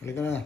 Halika na.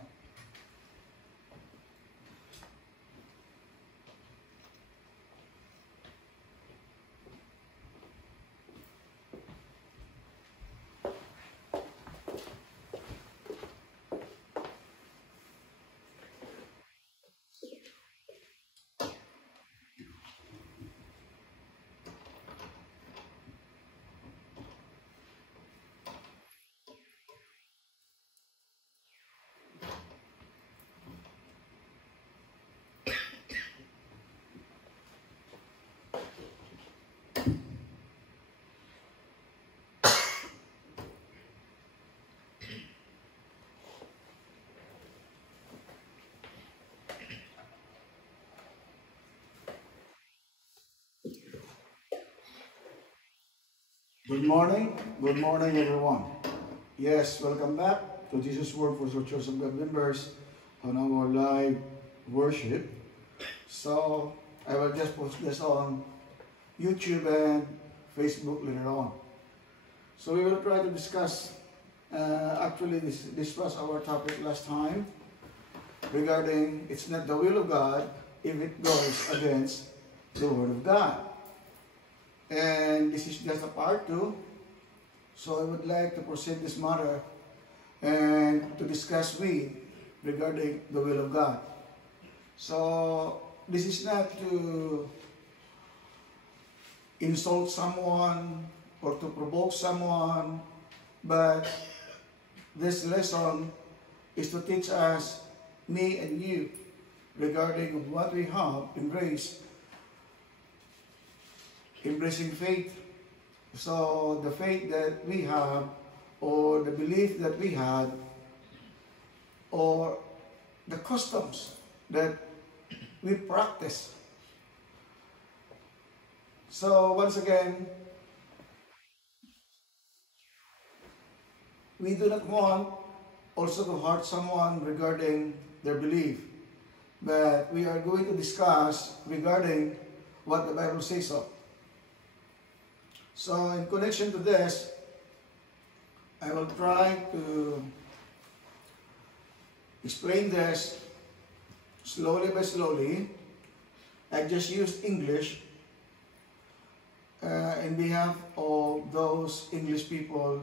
Good morning everyone. Yes, welcome back to Jesus Word for Church of God members on our live worship. So, I will just post this on YouTube and Facebook later on. So, we will try to discuss, actually this was our topic last time regarding it's not the will of God if it goes against the Word of God. And this is just a part 2. So I would like to proceed this matter and to discuss regarding the will of God. So this is not to insult someone or to provoke someone, but this lesson is to teach us, me and you, regarding what we have embracing faith. So the faith that we have, or the belief that we had, or the customs that we practice. So once again, we do not want also to hurt someone regarding their belief, but we are going to discuss regarding what the Bible says so. So in connection to this, I will try to explain this slowly by slowly. I just used English in behalf of those English people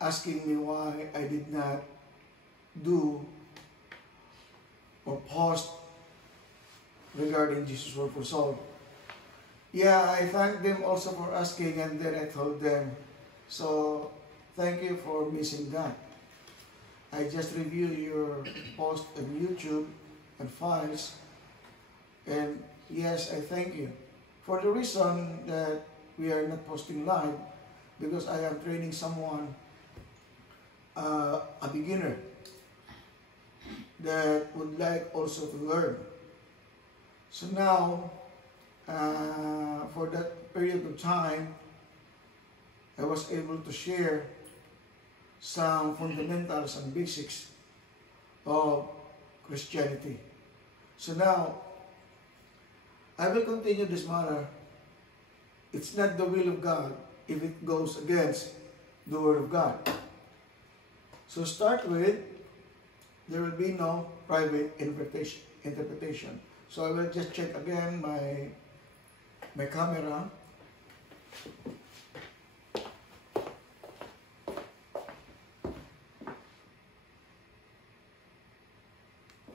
asking me why I did not do or post regarding Jesus Word for Soul. Yeah, I thank them also for asking, and then I told them, so thank you for missing that. I just reviewed your post on YouTube and files, and yes, I thank you. For the reason that we are not posting live, because I am training someone, a beginner, that would like also to learn. So now, for that period of time, I was able to share some fundamentals and basics of Christianity. So now, I will continue this matter. It's not the will of God if it goes against the Word of God. So start with, there will be no private interpretation. So I will just check again my camera.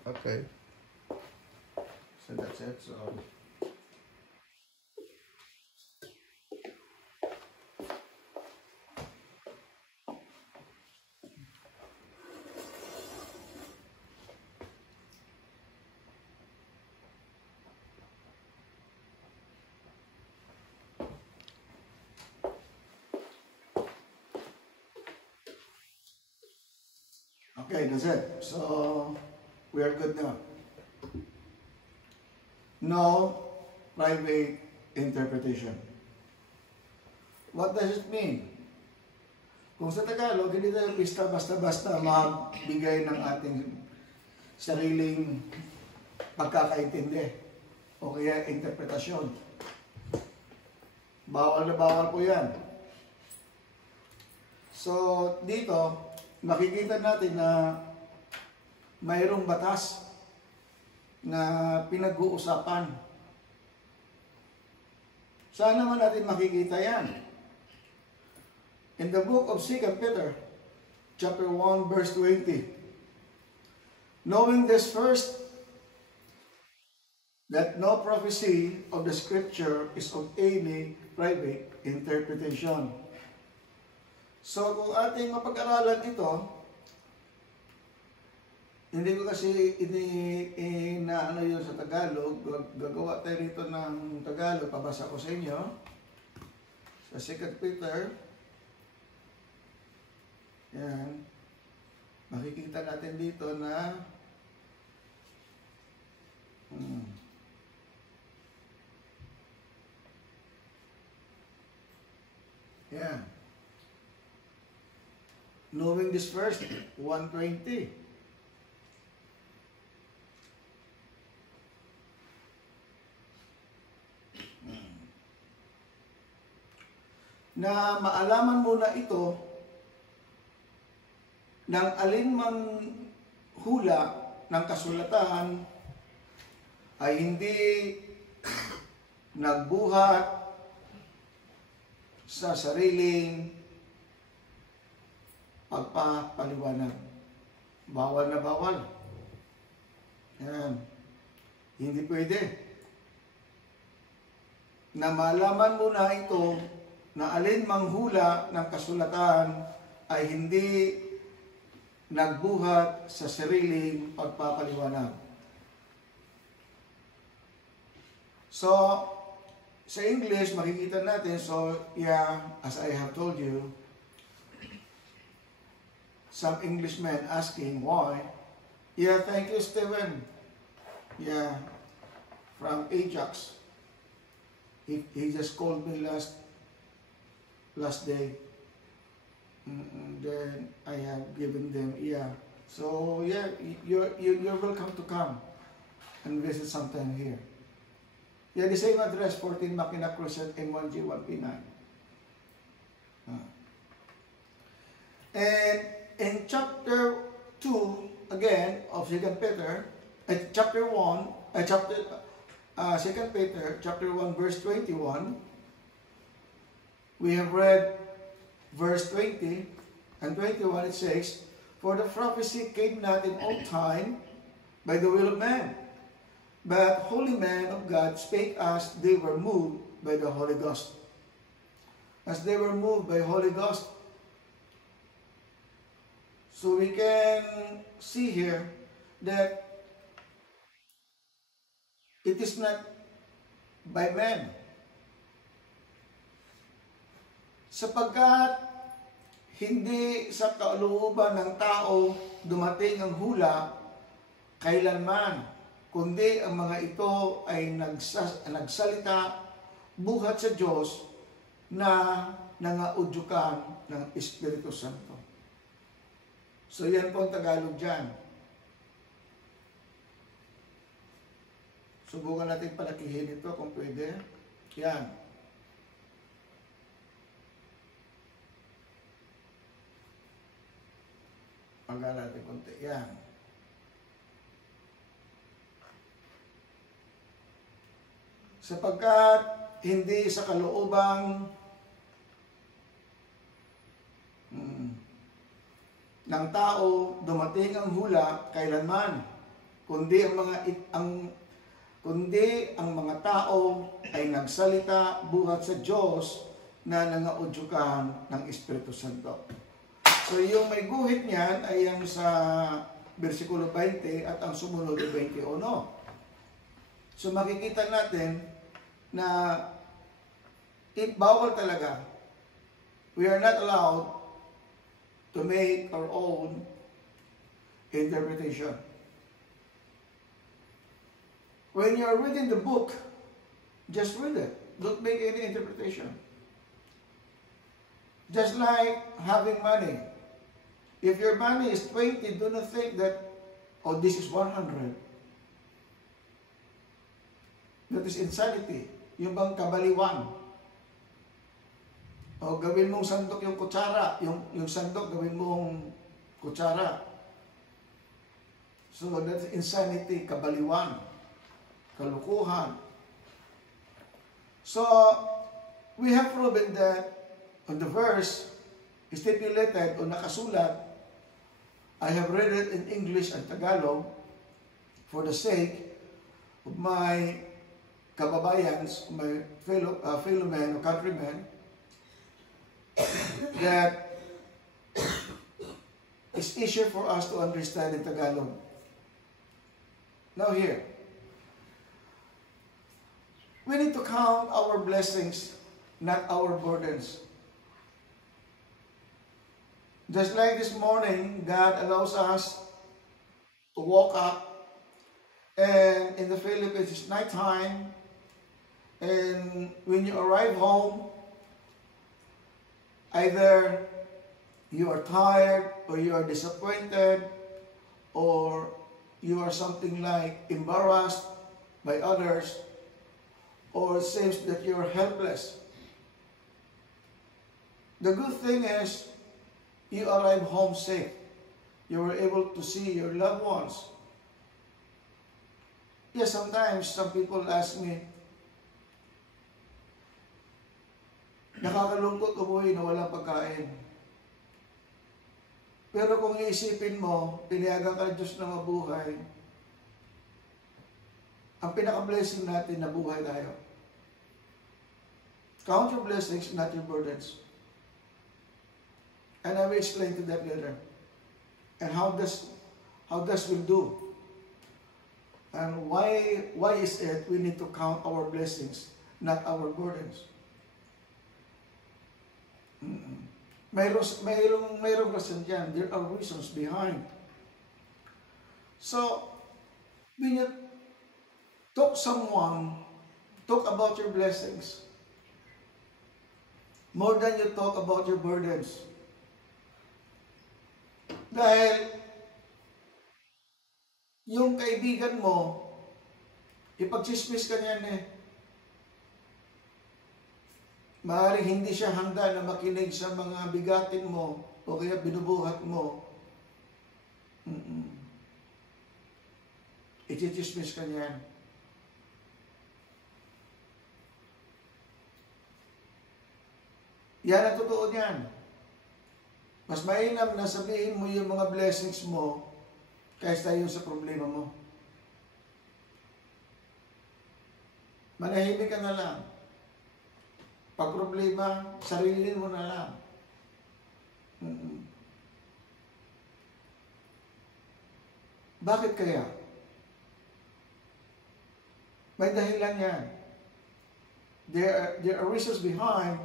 Okay. So that's it. So okay, that's it. So we are good now. No private interpretation. What does it mean? Kung sa Tagalog, hindi tayo basta-basta magbigay ng ating sariling pagkakaintindi o kaya interpretasyon. Bawal na bawal po yan. So, dito, makikita natin na mayroong batas na pinag-uusapan. Saan naman natin makikita yan? In the book of 2 Peter, chapter 1, verse 20. Knowing this first, that no prophecy of the Scripture is of any private interpretation. So, kung ating mapag-aralan ito, hindi ko kasi inaano yun sa Tagalog. Gagawa tayo rito ng Tagalog. Pabasa ko sa inyo. Sa 2 Peter. Yan. Makikita natin dito na yan. Knowing this first, 1:20. Na maalaman mo na ito ng alinmang hula ng kasulatan ay hindi nagbuhat sa sariling pagpapaliwanag. Bawal na bawal. Yan. Hindi pwede. Na malaman mo na ito na alinmang hula ng kasulatan ay hindi nagbuhat sa sariling pagpapaliwanag. So, sa English, makikita natin, so, yeah, as I have told you, some Englishmen asking why. Yeah, thank you, Stephen. Yeah, from Ajax. He just called me last day. Then I have given them, yeah. So yeah, you're welcome to come and visit sometime here. Yeah, the same address, 14 Makina Crescent, M1G 1P9. And in chapter 2 again of 2 Peter, chapter 1, 2 Peter, chapter 1, verse 21. We have read verse 20 and 21. It says, "For the prophecy came not in all time by the will of man, but holy men of God spake as they were moved by the Holy Ghost." As they were moved by Holy Ghost. So we can see here that it is not by man. Sapagkat hindi sa kalooban ng tao dumating ang hula kailanman, kundi ang mga ito ay nagsalita buhat sa Diyos na nangaudyukan ng Espiritu Santo. So yan po ang Tagalog dyan. Subukan natin palakihin ito kung pwede. Yan. Pag-aral natin konti. Yan. Sapagkat hindi sa kaloobang ng tao dumating ang hula kailanman, kundi ang mga tao ay nagsalita buhat sa Diyos na nangaudyukan ng Espiritu Santo. So yung may guhit niyan ay ang sa versikulo 20 at ang sumunod ay 21. So makikita natin na bawal talaga. We are not allowed to make our own interpretation. When you are reading the book, just read it. Don't make any interpretation. Just like having money. If your money is 20, do not think that, oh, this is 100. That is insanity. Yung bang kabaliwan. O gawin mong sandok yung kutsara, yung sandok gawin mong kutsara. So that's insanity, kabaliwan, kalukuhan. So we have proven that on the verse stipulated o nakasulat, I have read it in English and Tagalog for the sake of my kababayans, my fellow men or countrymen, that it's easier for us to understand in Tagalog. Now here, we need to count our blessings, not our burdens. Just like this morning, God allows us to walk up, and in the Philippines it's nighttime, and when you arrive home, either you are tired, or you are disappointed, or you are something like embarrassed by others, or it seems that you are helpless. The good thing is, you arrive home safe. You were able to see your loved ones. Yes, sometimes some people ask me, nakakalungkot umuwi na walang pagkain. Pero kung iisipin mo, pinayagan ka ng Diyos na mabuhay, ang pinaka-blessing natin na buhay tayo. Count your blessings, not your burdens. And I will explain to that later. And how this will do. And why is it we need to count our blessings, not our burdens? Mayroong reason dyan. There are reasons behind. So, when you talk about your blessings, more than you talk about your burdens. Dahil, yung kaibigan mo, ipagchismis ka niyan eh. Maaaring hindi siya handa na makinig sa mga bigatin mo o kaya binubuhat mo. Ichichismis ka niyan. Yan ang totoo niyan. Mas mainam na sabihin mo yung mga blessings mo kaysa yung sa problema mo. Manahimik ka na lang. Pag problema, sarilin mo na lang. Bakit kaya? May dahilan yan. There are reasons behind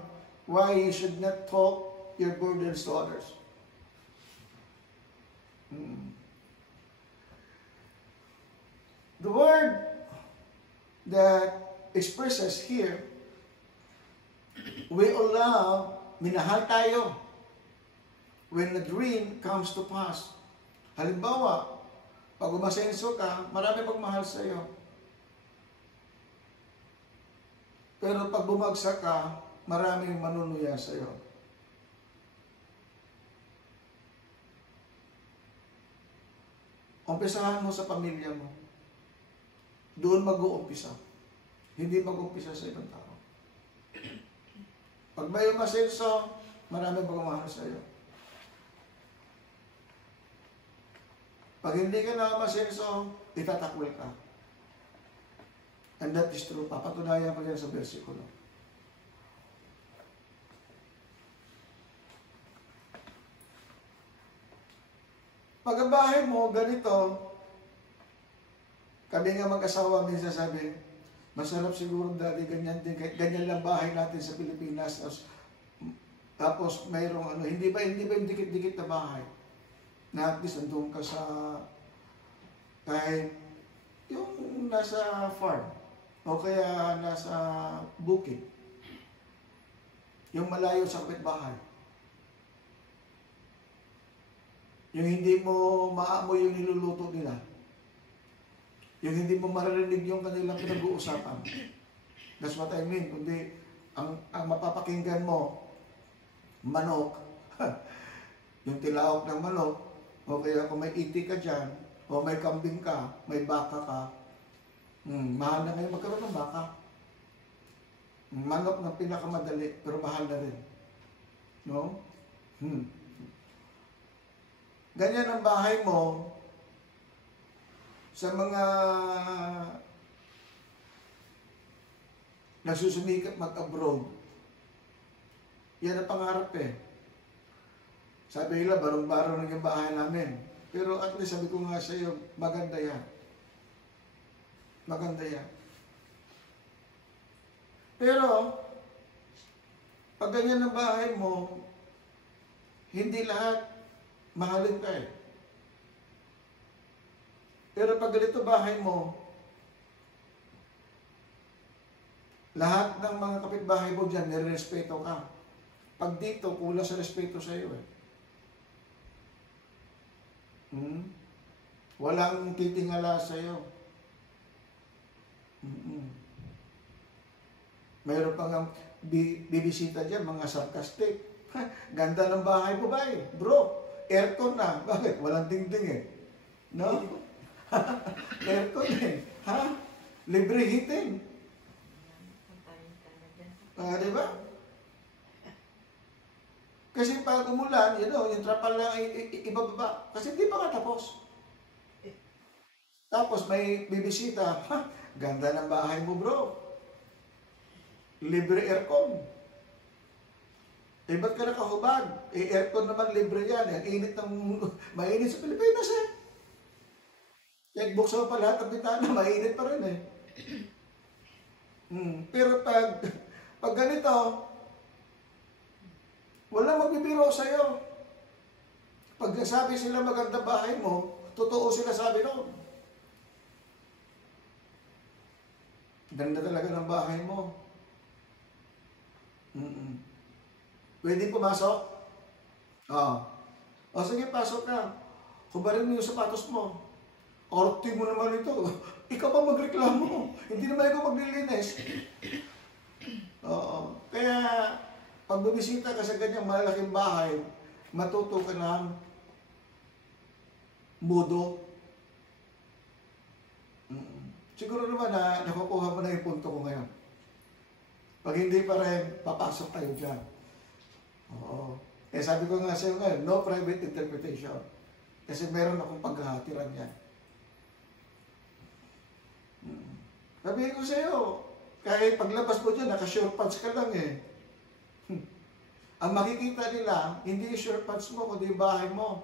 why you should not talk your burdens to others. The word that expresses here, we all love, minahal tayo when the dream comes to pass. Halimbawa, pag umasenso ka, marami magmahal sa iyo. Pero pag bumagsak ka, maraming manunuya sa iyo. Umpisahan mo sa pamilya mo. Doon mag-uumpisa. Hindi mag-uumpisa sa ibang tao. Pag may umasenso, marami pagmamahal sa iyo. Pag hindi ka na umasenso, itatakwil ka. And that is true. Papatunayan ko yan sa versikulo. Pag ang bahay mo, ganito, kami nga mag-asawa minsan sabi, masarap siguro dati, ganyan lang bahay natin sa Pilipinas. Tapos mayroong hindi ba yung dikit-dikit na bahay? Na at least andun ka sa, kahit yung nasa farm, o kaya nasa bukid, yung malayo sa kapitbahay. Yung hindi mo maamoy yung niluluto nila. Yung hindi mo maririnig yung kanilang pinag-uusapan. That's what I mean. Kundi, ang mapapakinggan mo, manok, yung tilaok ng manok, O kaya kung may iti ka dyan, o may kambing ka, may baka ka, mahal na ngayon magkaroon ng baka. Manok na pinakamadali, pero mahal na rin. No? Ganyan ang bahay mo sa mga nagsusumikap mag-abroad. Yan ang pangarap eh. Sabi nila, barong-barong ng yung bahay namin. Pero at least sabi ko nga sa iyo, maganda yan. Maganda yan. Pero, pag ganyan ang bahay mo, hindi lahat mahalin ka eh. Pero pag ganito bahay mo, lahat ng mga kapitbahay mo dyan, nirespeto ka. Pag dito, kulang sa respeto sa iyo eh. Walang titingala sa iyo. Mayroon pang bibisita dyan, mga sarcastic. Ganda ng bahay mo ba eh? Bro, aircon na. Bakit? Walang dingding eh. No? Aircon eh. Ha? Libre heating. Diba? Kasi pag umulan, yung trapal lang ibababa. Kasi hindi pa nga tapos. Tapos may bibisita. Ha? Ganda ng bahay mo bro. Libre aircon. Eh, ba't ka nakahubad? Eh, aircon naman libre yan. Ang init ng, mainit sa Pilipinas eh. Kaya buksan mo pa lahat ng bitana, mainit pa rin eh. Pero pag ganito, wala magbibiro sa'yo. Pag nasabi sila maganda bahay mo, totoo sila sabi noon. Ganda talaga ng bahay mo. Pwede pumasok? Oo. O sige, pasok ka. Hubarin mo yung sapatos mo. Orti mo naman ito. Ikaw pa magreklamo. Hindi naman ikaw maglilinis. Oo. Kaya, pag bumisita ka sa ganyang malalaking bahay, matuto ka ng mudo. Siguro naman na nakukuha mo na yung punto ko ngayon. Pag hindi pa rin, papasok tayo dyan. Oo. Eh sabi ko nga sa'yo ngayon, no private interpretation. Kasi meron akong paghahatiran yan. Sabihin ko sa'yo, kahit paglabas mo dyan, naka-short pants ka lang eh. Ang makikita nila, hindi yung short pants mo, kundi yung bahay mo.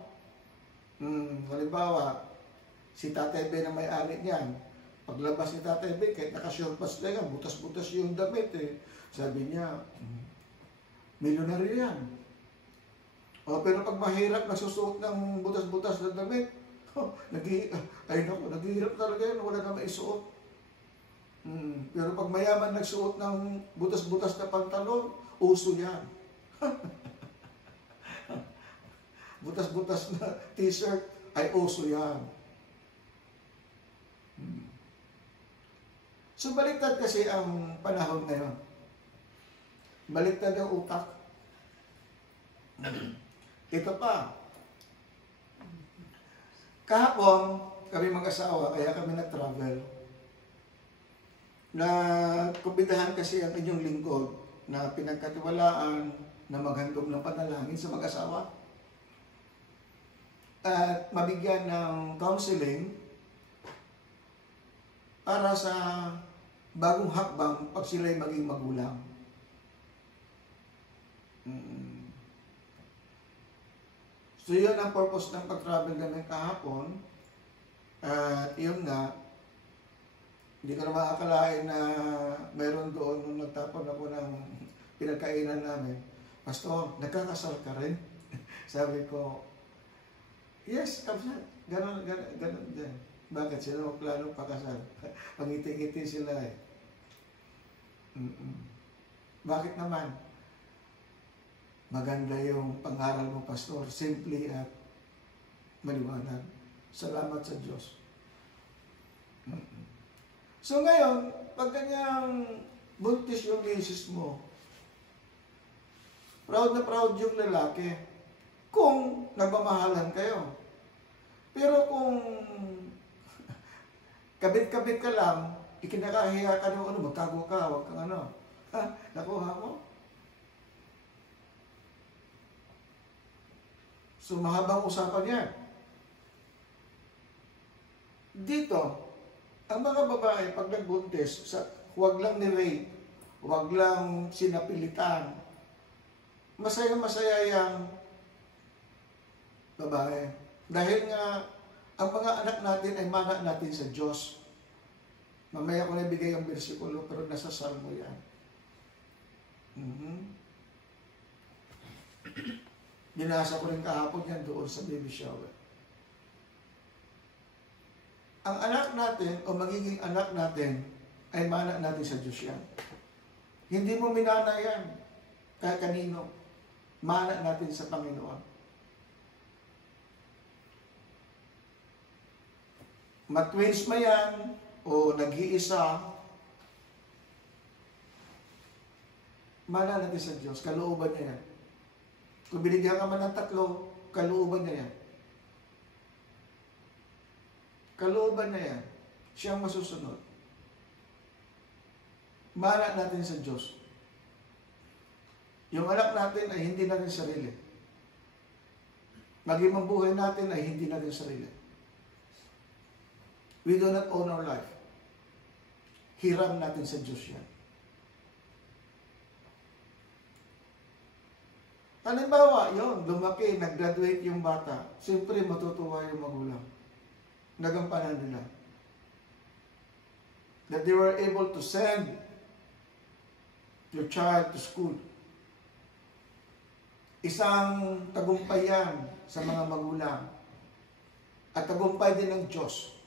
Halimbawa, si Tatay Ben na may-ari niyan, paglabas ni Tatay Ben, kahit naka-short pants lang yan, butas-butas yung damit eh. Sabi niya, milyonaryo yan. O, pero pag mahirap nagsusuot ng butas-butas na damit, naghihirap talaga yan, wala na maisuot. Pero pag mayaman nagsuot ng butas-butas na pantalon, uso yan. Butas-butas na t-shirt, ay uso yan. So baliktad kasi ang panahon ngayon. Baliktad ang utak. Ito pa. Kahapon, kami mag-asawa, kaya kami nag-travel. Kumbitahan kasi ang inyong lingkod na pinagkatiwalaan na maghandog ng panalangin sa mag-asawa. At mabigyan ng counseling para sa bagong hakbang pag sila'y maging magulang. So yun ang purpose ng pag-travel namin kahapon. At yun nga, hindi ko na makakalain na meron doon nung nagtapon ako ng pinagkainan namin. Pastor, nagkakasal ka rin? Sabi ko, yes, kapsat. Ganon din. Bakit? Sila magplanong pakasal. Pangiti-ngiti sila eh. Bakit naman? Maganda yung pangaral mo, Pastor. Simply at maliwanag. Salamat sa Diyos. So ngayon, pag kanyang buntis yung misis mo, proud na proud yung lalaki kung nagmamahalan kayo. Pero kung kabit-kabit ka lang, ikinakahiya ka ng magtago ka, huwag kang nakuha mo? So, mahabang usapan yan. Dito, ang mga babae, pag nagbuntis, huwag lang ni-rape, huwag lang sinapilitan, masaya-masaya yung babae. Dahil nga, ang mga anak natin ay mana natin sa Diyos. Mamaya ko na ibigay ang bersikulo, pero nasa Salmo yan. Binasa ko rin kahapon yan doon sa baby shower. Ang anak natin, o magiging anak natin, ay mana natin sa Diyos yan. Hindi mo minana yan, kahit kanino. Mana natin sa Panginoon. Matwins ma yan, o nag-iisa, mana natin sa Diyos, kalooban niya yan. Kung binigyan ka man ng 3, kalooban niya yan. Kalooban niya yan. Siyang masusunod. Mana natin sa Diyos. Yung anak natin ay hindi natin sarili. Maging ang buhay natin ay hindi natin sarili. We do not own our life. Hiram natin sa Diyos yan. Halimbawa, yun, lumaki, nag-graduate yung bata, siyempre matutuwa yung magulang. Nagampanan nila. That they were able to send your child to school. Isang tagumpay yan sa mga magulang. At tagumpay din ng Diyos.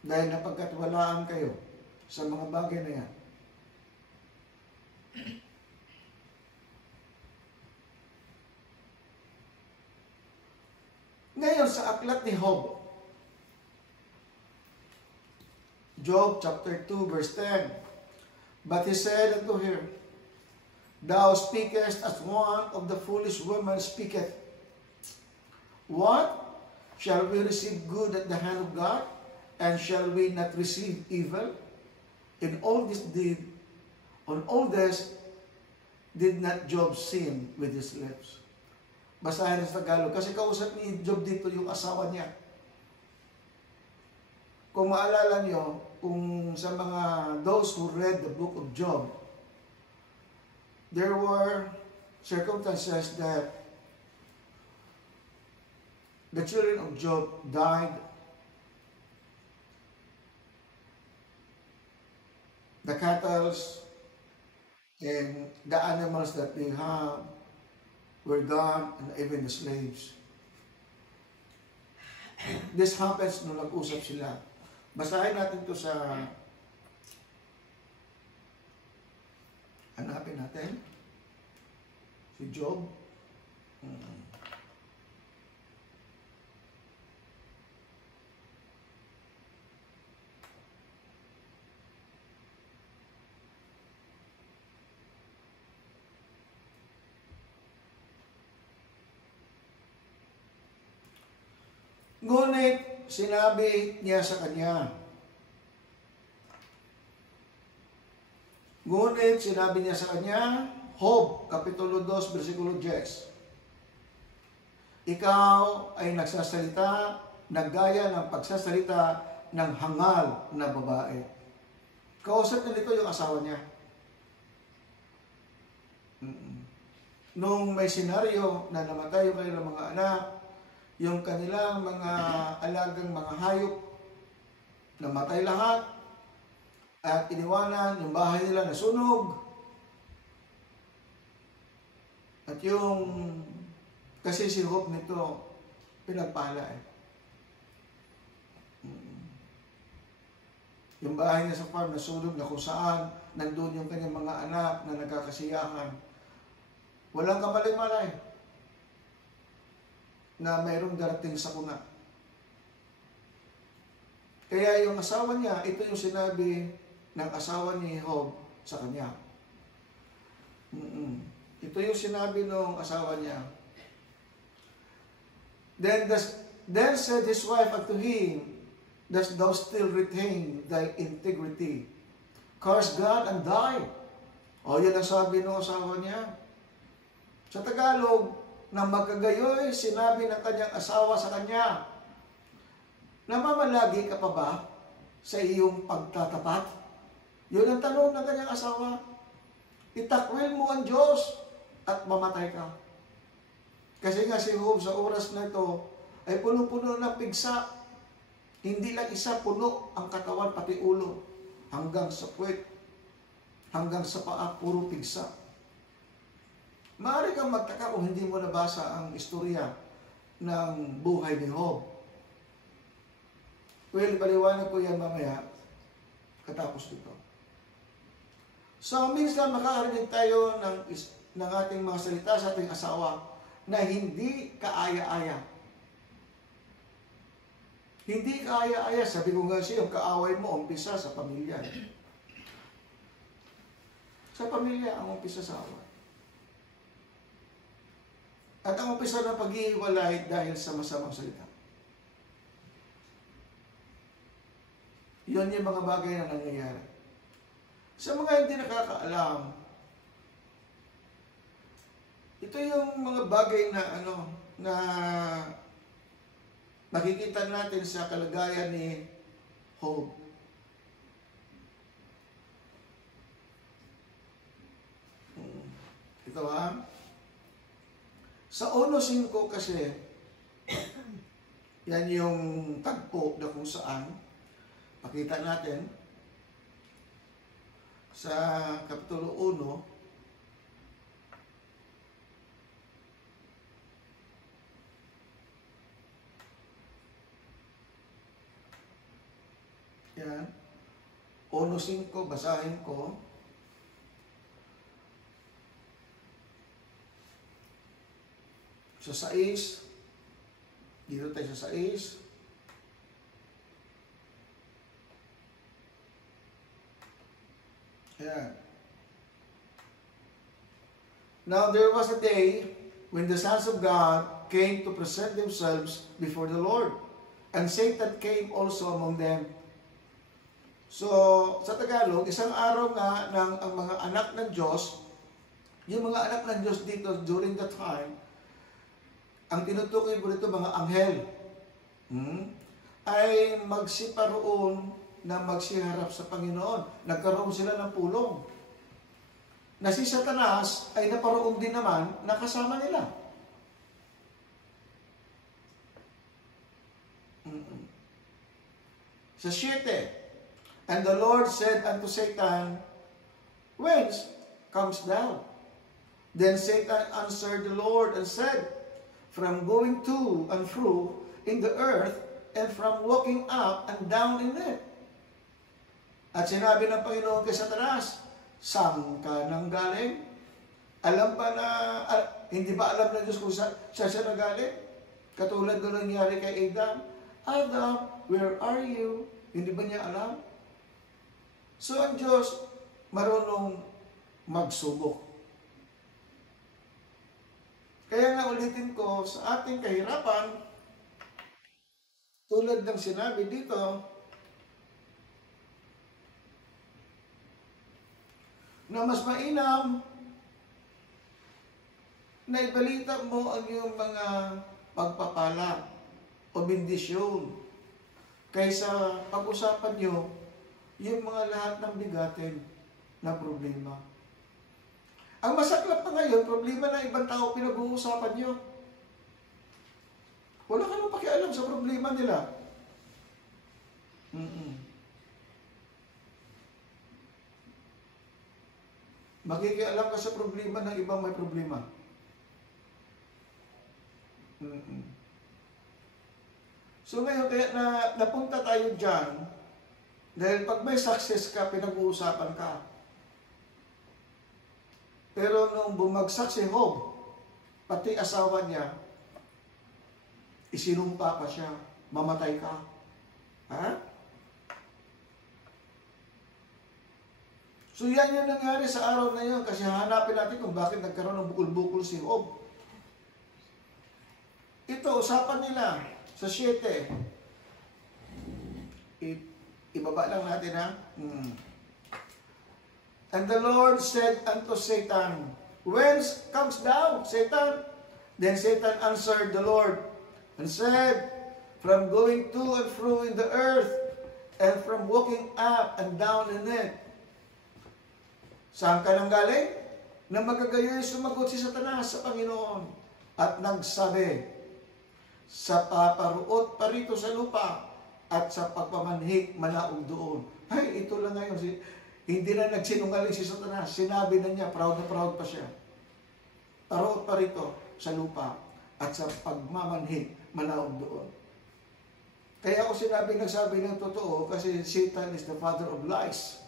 Dahil napagkatiwalaan kayo sa mga bagay na yan. Ngayon sa aklat ni Job, Job chapter 2 verse 10, but he said unto her, Thou speakest as one of the foolish women speaketh. What? Shall we receive good at the hand of God? And shall we not receive evil? In all this did, on all this, did not Job sin with his lips? Basahin sa Tagalog. Kasi kausap ni Job dito yung asawa niya. Kung maalala niyo, kung sa mga those who read the book of Job, there were circumstances that the children of Job died. The cattle and the animals that they have were gone, and even the slaves. This happens nung nag-usap sila. Basahin natin to sa hanapin natin si Job. Ngunit sinabi niya sa kanya, Job, Kapitulo 2, versikulo 10, ikaw ay nagsasalita, naggaya ng pagsasalita ng hangal na babae. Kausap na nito yung asawa niya. Nung may senaryo na namatay yung kanilang mga anak, yung kanilang mga alagang mga hayop, namatay lahat, at iniwanan, yung bahay nila nasunog. At yung, kasi si Job nito, pinagpala Yung bahay niya sa farm nasunog na kung saan, nandun yung kanyang mga anak na nagkakasiyahan. Walang kamalay-malay na mayroong darating sakuna. Kaya yung asawa niya, ito yung sinabi ng asawa ni Job sa kanya. Ito yung sinabi ng asawa niya. Then said his wife unto him, Dost thou still retain thy integrity? Curse God and die. O, yan ang sabi ng asawa niya. Sa Tagalog, nang magkagayoy, sinabi ng kanyang asawa sa kanya, namamalagi ka pa ba sa iyong pagtatapat? Yun ang tanong ng kanyang asawa. Itakwil mo ang Diyos at mamatay ka. Kasi nga si Job sa oras na ito ay puno-puno ng pigsa. Hindi lang isa, puno ang katawan, pati ulo. Hanggang sa puwet, hanggang sa paa, puro pigsa. Maaari kang magtaka kung hindi mo nabasa ang istorya ng buhay ni Job. Well, paliwanag ko yan mamaya katapos dito. So, minsan makakarinig tayo ng ating mga salita sa ating asawa na hindi kaaya-aya. Hindi kaaya-aya. Sabi ko nga siya, yung kaaway mo, umpisa sa pamilya. Sa pamilya, ang umpisa sa away. At ang umpisa ng paghihiwalay dahil sa masamang salita. Yun yung mga bagay na nangyayari. Sa mga hindi nakakaalam, ito yung mga bagay na na makikita natin sa kalagayan ni Job. Ito sa 1:5 kasi, yan yung tagpo na kung saan, pakita natin, sa Kapitulo 1, yan, 1:5, basahin ko. Sa 6, dito tayo sa 6. Ayan. Now there was a day when the sons of God came to present themselves before the Lord, and Satan came also among them. So, sa Tagalog, isang araw nga ng ang mga anak ng Diyos, yung mga anak ng Diyos dito during that time, ang tinutukoy po dito mga anghel, ay magsiparoon na magsiharap sa Panginoon. Nagkaroon sila ng pulong. Na si Satanas ay naparoon din naman na kasama nila. Sa 7, and the Lord said unto Satan, Whence comes thou? Then Satan answered the Lord and said, From going to and fro in the earth, and from walking up and down in it. At sinabi ng Panginoon kay Satanas, saan ka nang galing? Alam pa na, hindi ba alam ng Diyos kung siya nagaling? Katulad na nangyari kay Adam. Adam, where are you? Hindi ba niya alam? So ang Diyos, marunong magsubok. Kaya nga ulitin ko, sa ating kahirapan, tulad ng sinabi dito, na mas mainam na ibalita mo ang iyong mga pagpapala o bendisyon kaysa pag-usapan nyo yung mga lahat ng bigatin na problema. Ang masaklap pa ngayon, problema ng ibang tao pinag-uusapan nyo. Wala ka nang pakialam sa problema nila. Makikialam ka sa problema ng ibang may problema. So ngayon, kaya napunta tayo dyan, dahil pag may success ka, pinag-uusapan ka. Pero nung bumagsak si Job, pati asawa niya, isinumpa pa siya, mamatay ka. Ha? So yan yung nangyari sa araw na yun, kasi hanapin natin kung bakit nagkaroon ng bukol-bukol si Job. Ito, usapan nila sa 7. Ibaba lang natin ha. And the Lord said unto Satan, Whence comes thou, Satan? Then Satan answered the Lord and said, From going to and fro in the earth, and from walking up and down in it. Saan ka nang galing? Na magagayoy sumagot si Satanas sa Panginoon at nagsabi, Sa paparuot pa rito sa lupa at sa pagpamanhik manaog doon. Ay, ito lang ngayon. Hindi na nagsinungaling si Satanas. Sinabi na niya, proud na proud pa siya. Paruot pa rito sa lupa at sa pagmamanhik manaog doon. Kaya ako nagsabi ng totoo kasi Satan is the father of lies.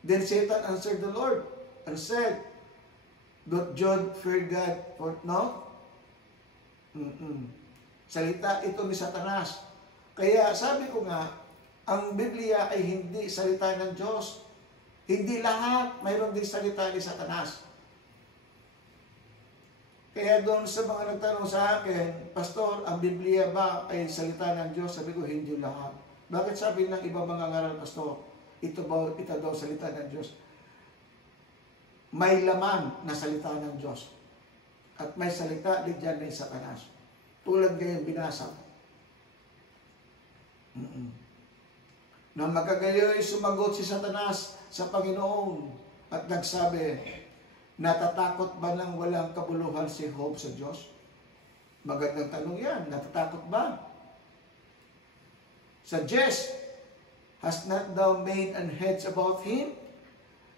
Then Satan answered the Lord and said, Doth John fear God for naught? Salita ito ni Satanas. Kaya sabi ko nga, ang Biblia ay hindi salita ng Diyos. Hindi lahat mayroon din salita ni Satanas. Kaya doon sa mga nagtanong sa akin, Pastor, ang Biblia ba ay salita ng Diyos? Sabi ko, hindi lahat. Bakit sabi ng iba mga ngaral, Pastor, ito daw salita ng Diyos? May laman na salita ng Diyos. At may salita din dyan ng Satanas. Tulad ngayon binasa. Nang magagayoy, sumagot si Satanas sa Panginoon at nagsabi, Natatakot ba nang walang kabuluhan si Job sa Diyos? Magandang tanong yan. Natatakot ba? Suggest, Has not thou made an hedge about him,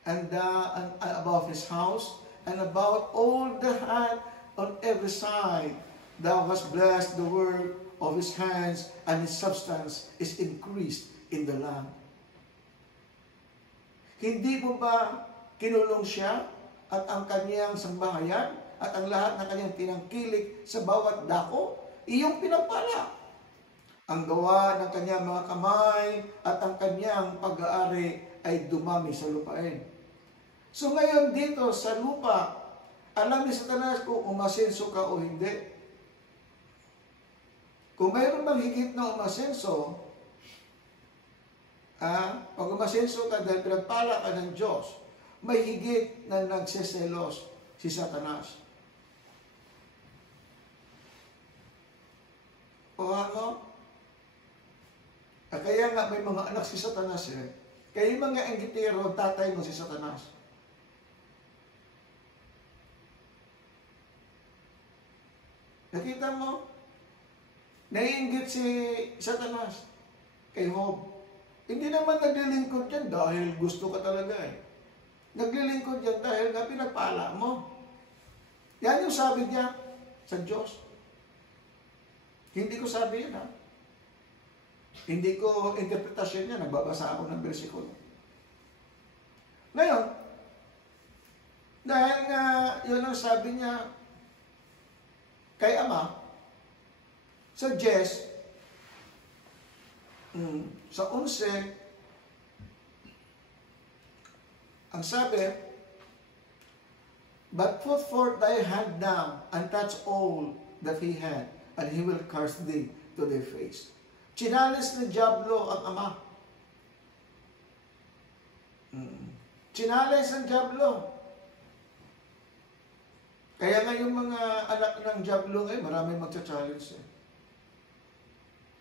and about his house, and about all the hand on every side? Thou hast blessed the work of his hands, and his substance is increased in the land. Hindi mo ba kinulong siya at ang kanyang sambahayan at ang lahat ng kanyang tinangkilik sa bawat dako? Iyong pinagpala. Ang gawa ng kanyang mga kamay at ang kanyang pag-aari ay dumami sa lupain. So ngayon dito sa lupa, alam ni Satanas kung umasenso ka o hindi. Kung mayroon bang higit na umasenso, pag umasenso ka dahil pinagpala ka ng Diyos, may higit na nagseselos si Satanas. O ano? Kaya nga may mga anak si Satanas eh. Kaya yung mga enggitero, tatay mo si Satanas. Nakita mo? Naiinggit si Satanas kay Job. Hindi naman naglilingkod yan dahil gusto ka talaga eh. Naglilingkod yan dahil nga pinagpala mo. Yan yung sabi niya sa Diyos. Hindi ko sabi yan ha. Hindi ko interpretasyon yan. Nagbabasa ako ng bersikulo. Ngayon, dahil nga yun ang sabi niya kay Ama, suggest, sa 11, ang sabi, But put forth thy hand now, and touch all that he had, and he will curse thee to thy face. Chinalis ng Diablo ang Ama. Chinalis ng Diablo. Kaya nga yung mga anak ng Diablo ngayon, maraming magcha-challenge eh.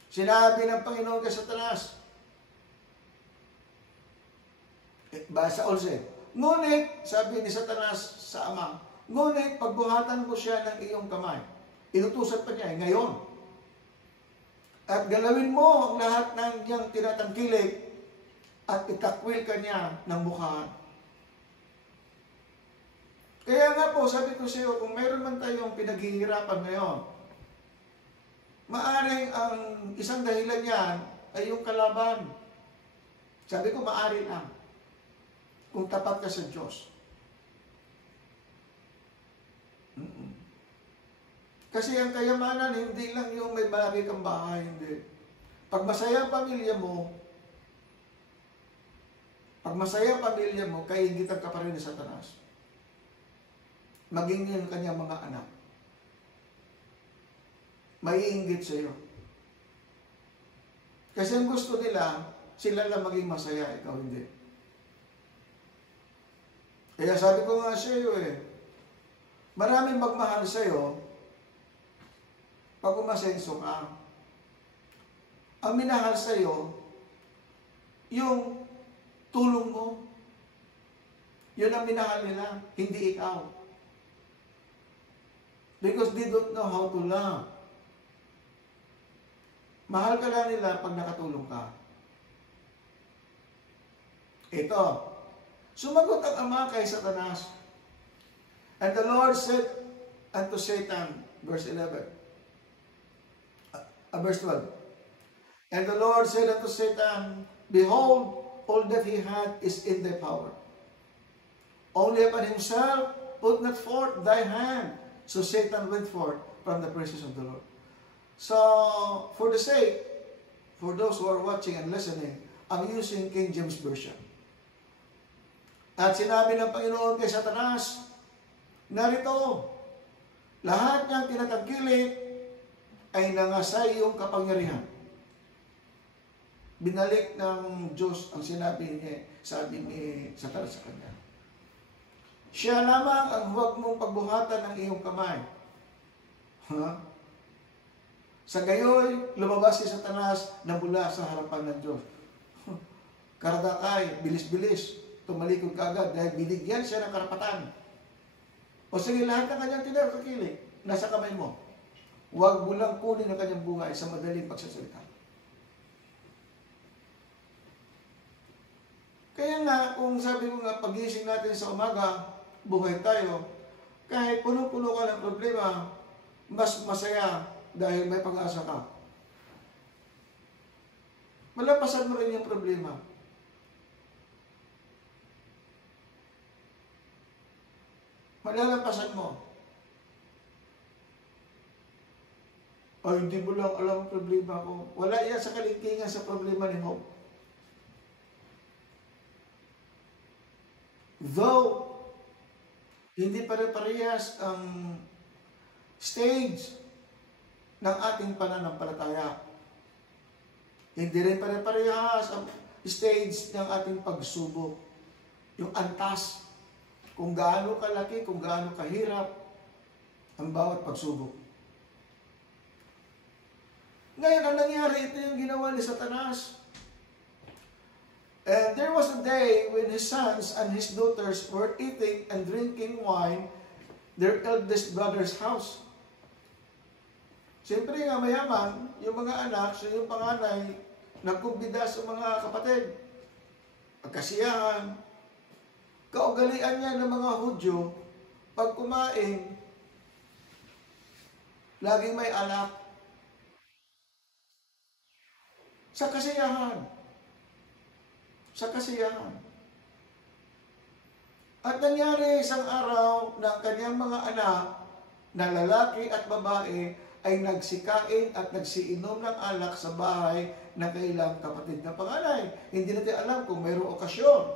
Sinabi ng Panginoon kay Satanas, basa 11, ngunit, sabi ni Satanas sa Ama, ngunit pagbuhatan ko siya ng iyong kamay. Inutusan pa niya, ngayon. At galawin mo ang lahat ng niyang tinatangkilik at itakwil ka niya ng mukhaan. Kaya nga po, sabi ko sa iyo, kung mayroon man tayong pinaghihirapan ngayon, maaring ang isang dahilan niyan ay yung kalaban. Sabi ko, maari lang. Kung tapat ka sa Diyos. Kasi ang kayamanan, hindi lang yung may marami kang bahay, hindi. Pag masaya ang pamilya mo, kaingitan ka pa rin ni Satanas. maging yung kanyang mga anak. Maiinggit sa iyo. Kasi ang gusto nila, sila lang maging masaya, ikaw hindi. Kaya sabi ko nga sa iyo maraming magmahal sa iyo pag umasenso ka. Ang minahal sa iyo, yung tulong mo. Yun ang minahal nila, hindi ikaw. Because they don't know how to love. Mahal ka lang nila pag nakatulong ka. Ito, sumagot ang Ama kay Satanas. And the Lord said unto Satan, verse 11, verse 12, and the Lord said unto Satan, behold, all that he had is in thy power. Only upon himself put not forth thy hand. So Satan went forth from the presence of the Lord. So, for the sake, for those who are watching and listening, I'm using King James Version. At sinabi ng Panginoon kay Satanas, narito, lahat niyang tinatangkilik ay nangasay iyong kapangyarihan. Binalik ng Diyos ang sinabi niya, sabi ni Satanas sa kanya. Siya lamang ang huwag mong pagbuhatan ng iyong kamay. Sa gayoy, lumabas si Satanas na mula sa harapan ng Diyos. Karadakay, bilis-bilis, tumalikod ka agad dahil binigyan siya ng karapatan. O sige, lahat ng kanyang tinakakilik, nasa kamay mo. Huwag mo lang kunin ang kanyang buhay sa madaling pagsasalita. Kaya nga, kung sabi ko nga, pagising natin sa umaga, buhay tayo, kahit puno-puno ka ng problema, mas masaya dahil may pag-asa ka. Malampasan mo rin yung problema. Malalampasan mo. Ay, hindi mo lang alam ang problema ko. Wala yan sa kalingkingan sa problema ni Job. Though, hindi pare-parehas ang stage ng ating pananampalataya. Hindi rin pare-parehas ang stage ng ating pagsubok. Yung antas, kung gaano kalaki, kung gaano kahirap ang bawat pagsubok. Ngayon, ang nangyari, ito yung ginawa ni Satanas. And there was a day when his sons and his daughters were eating and drinking wine their eldest brother's house. Siyempre nga mayaman, yung mga anak, so yung panganay, nagkumbida sa mga kapatid. Pagkasiyahan, kaugalian niya ng mga Hudyo, pag kumain, laging may alak. Sa kasiyahan. Sa kasiyahan. At nangyari isang araw na kanyang mga anak na lalaki at babae ay nagsikain at nagsiinom ng alak sa bahay ng kailang kapatid na panganay. Hindi natin alam kung mayroong okasyon.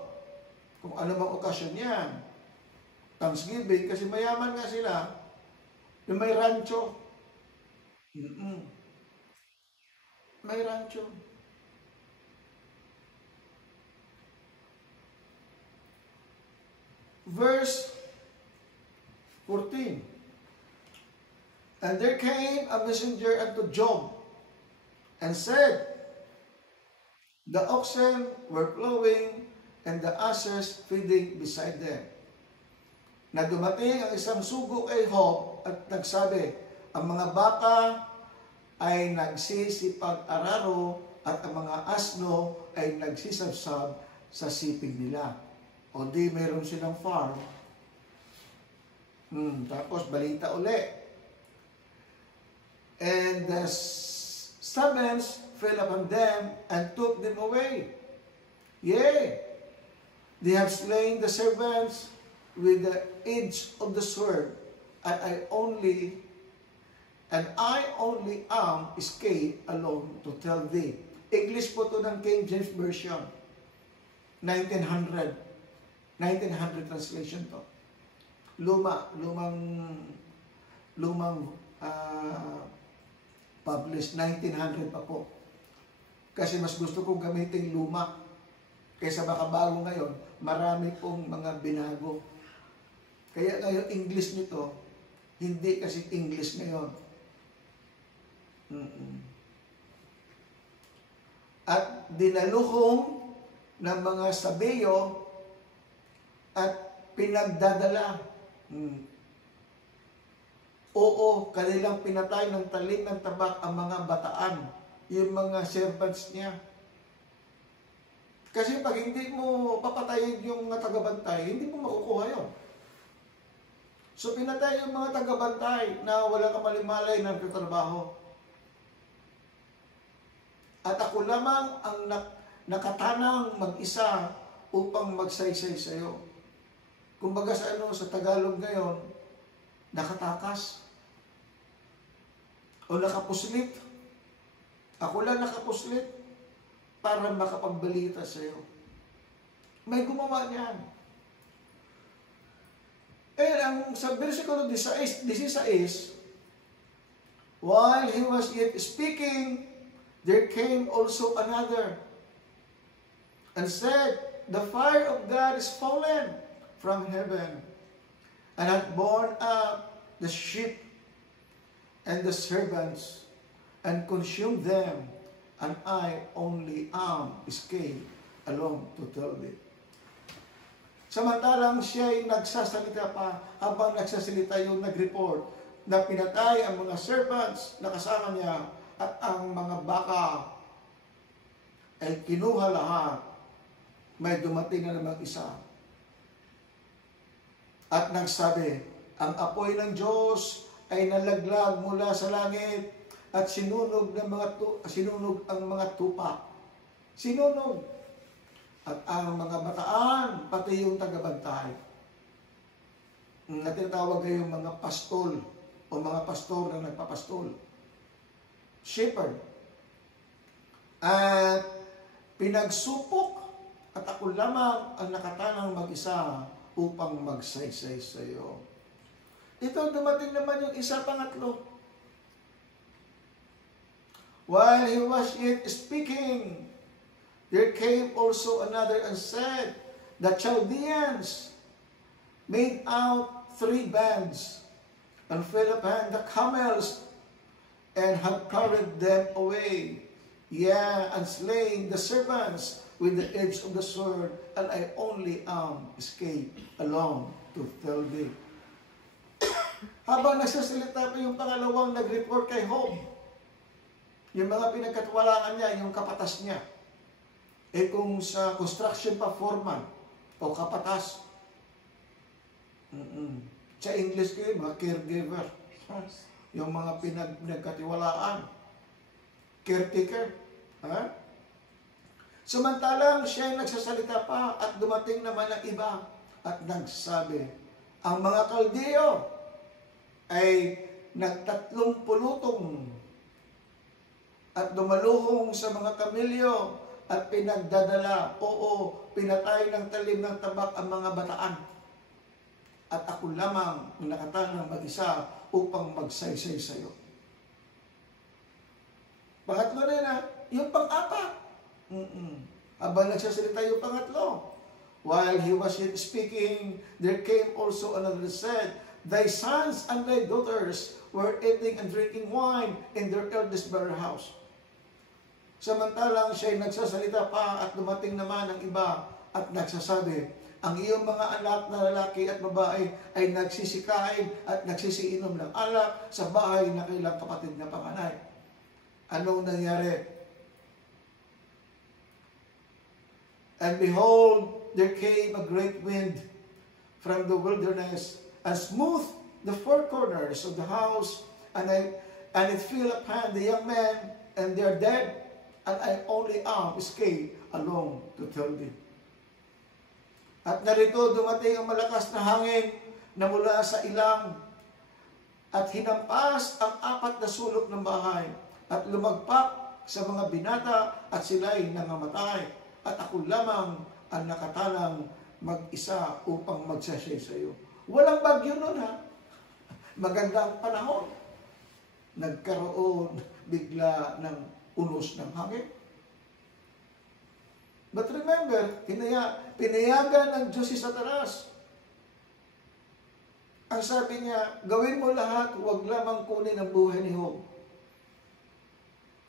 Kung ano mang okasyon yan. Thanksgiving, kasi mayaman nga sila. Yung may rancho. May rancho. Verse 14. And there came a messenger unto Job, and said, the oxen were plowing, and the asses feeding beside them. Na dumating ang isang sugo kay Job, at nagsabi, ang mga baka ay nagsisipag-araro, at ang mga asno ay nagsisabsab sa sipig nila. O di meron silang farm. Tapos balita uli. And the servants fell upon them and took them away. Yea, they have slain the servants with the edge of the sword, and I only am escaped alone to tell thee. English po to ng King James Version. 1900 translation to. lumang published, 1900 pa po. Kasi mas gusto kong gamitin luma kaysa makabago ngayon, marami pong mga binago. Kaya ngayon, English nito, hindi kasi English ngayon. At dinaluhong ng mga sabeyo at pinagdadala. Oo, kanilang pinatay ng talim ng tabak ang mga bataan, yung mga servants niya. Kasi pag hindi mo papatayin yung mga tagabantay, hindi mo makukuha yun. So pinatay yung mga tagabantay na walang kamalimalay ng trabaho. At ako lamang ang nakatanang mag-isa upang magsaysay sa iyo. Kumbaga sa Tagalog ngayon, nakatakas o nakapuslit. Ako lang nakapuslit para makapagbalita sa iyo. May gumawa niyan. Ang sa versikulo 16, while he was yet speaking, there came also another and said, the fire of God is fallen from heaven and hath borne up the sheep and the servants and consumed them, and I only am escaped along to tell thee. Samantalang siya'y nagsasalita pa, habang nagsasalita yung nag-report na pinatay ang mga servants na kasama niya at ang mga baka ay kinuha lahat, may dumating na namang isa. At nagsabi, ang apoy ng Diyos ay nalaglag mula sa langit at sinunog ang mga tupa. Sinunog. At ang mga bataan, pati yung tagabantay, na tinatawag yung mga pastol o mga pastor na nagpapastol. Shepherd. At pinagsupok at ako lamang ang nakatanang mag-isa upang magsaysay sa iyo. Ito, dumating naman yung isa pangatlo. While he was yet speaking, there came also another and said, the Chaldeans made out 3 bands and fell upon the camels and had carried them away, and slain the servants with the edge of the sword, and I only am escaped alone to tell thee. Habang nagsasalita pa yung pangalawang nag-report kay Job, yung mga pinagkatiwalaan niya, yung kapatas niya, kung sa construction pa foreman o kapatas, sa English kayo, mga caregiver, yung mga pinagkatiwalaan, caretaker. Samantalang siya ay nagsasalita pa at dumating naman ang iba at nagsabi, ang mga Kaldeo ay nagtatlong pulutong at dumaluhong sa mga kamilyo at pinagdadala, pinatay ng talim ng tabak ang mga bataan. At ako lamang ang nakatanang mag-isa upang magsaysay sa iyo. Pangatlo na yung pang-apat. Habang nagsasalita yung pangatlo, while he was yet speaking, there came also another said, thy sons and thy daughters were eating and drinking wine in their eldest brother's house. Samantalang siya'y nagsasalita pa at dumating naman ang iba at nagsasabi, ang iyong mga anak na lalaki at babae ay nagsisikain at nagsisiinom ng alak sa bahay na kailang kapatid na panganay. Anong nangyari? And behold, there came a great wind from the wilderness and smoothed the 4 corners of the house, and it fell upon the young men, and they are dead, and I only am escaped along to tell thee. At narito dumating ang malakas na hangin na mula sa ilang at hinampas ang 4 na sulok ng bahay at lumagpak sa mga binata at sila'y nangamatay. At ako lamang ang nakatanang mag-isa upang magsasay sa iyo. Walang bagyo nun ha. Magandang panahon. Nagkaroon bigla ng unos ng hangin. But remember, pinayagan ng Diyos si Satanas. Ang sabi niya, gawin mo lahat, huwag lamang kunin ang buhay ni Job.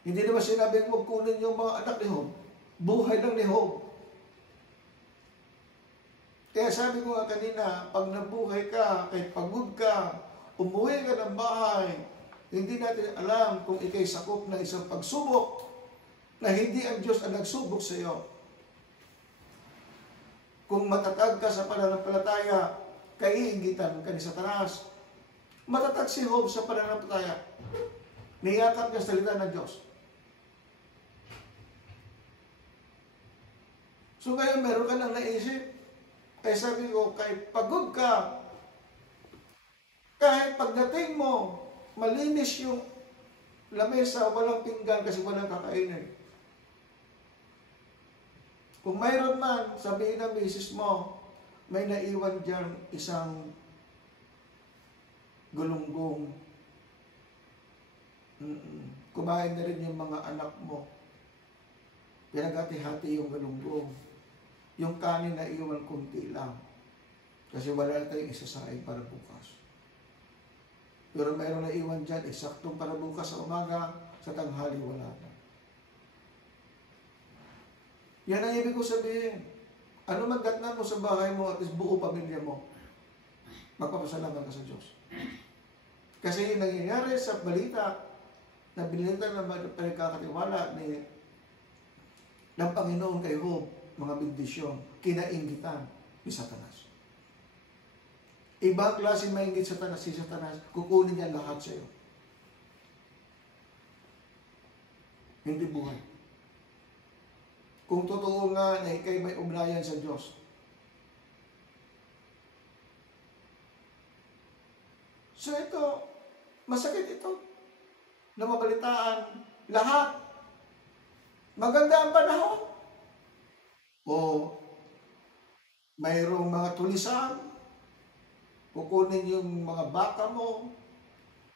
Hindi naman sinabing huwag kunin yung mga anak ni Job. Buhay lang ni Job. Kaya sabi ko nga kanina, pag nabuhay ka, kahit pagod ka, umuwi ka ng bahay, hindi natin alam kung ikay sakop na isang pagsubok na hindi ang Diyos ang nagsubok sa iyo. Kung matatag ka sa pananampalataya, kaiingitan ka ni Satanas. Matatag si Job sa pananampalataya. Niyakap niya salita ng Diyos. So ngayon, meron ka lang naisip. Kaya sabi ko, kahit pagod ka, kahit pagdating mo, malinis yung lamesa, walang pinggan kasi walang kakainin. Kung mayroon man, sabihin ng misis mo, may naiwan dyan isang gulunggong. Kumain na rin yung mga anak mo. Pinagati-hati yung gulunggong. Yung kanin na iwan kunti lang. Kasi wala na tayong isasaing para bukas. Pero mayroon na iwan dyan, eksaktong para bukas sa umaga, sa tanghali wala na. Yan ang ibig ko sabihin. Ano man datnan mo sa bahay mo at buo pamilya mo, magpapasalamat ka sa Diyos. Kasi yung nangyayari sa balita na binilita ng pinagkakatiwala ng Panginoon kay Job, mga bendisyon, kinaingitan ni Satanas. Ibang klase maingit si Satanas, kukunin niya lahat sa iyo. Hindi buhay. Kung totoo nga na ikay may ugnayan sa Diyos. So ito, masakit ito. Na mabalitaan lahat. Maganda ang panahon. O mayroong mga tulisan, kukunin yung mga baka mo,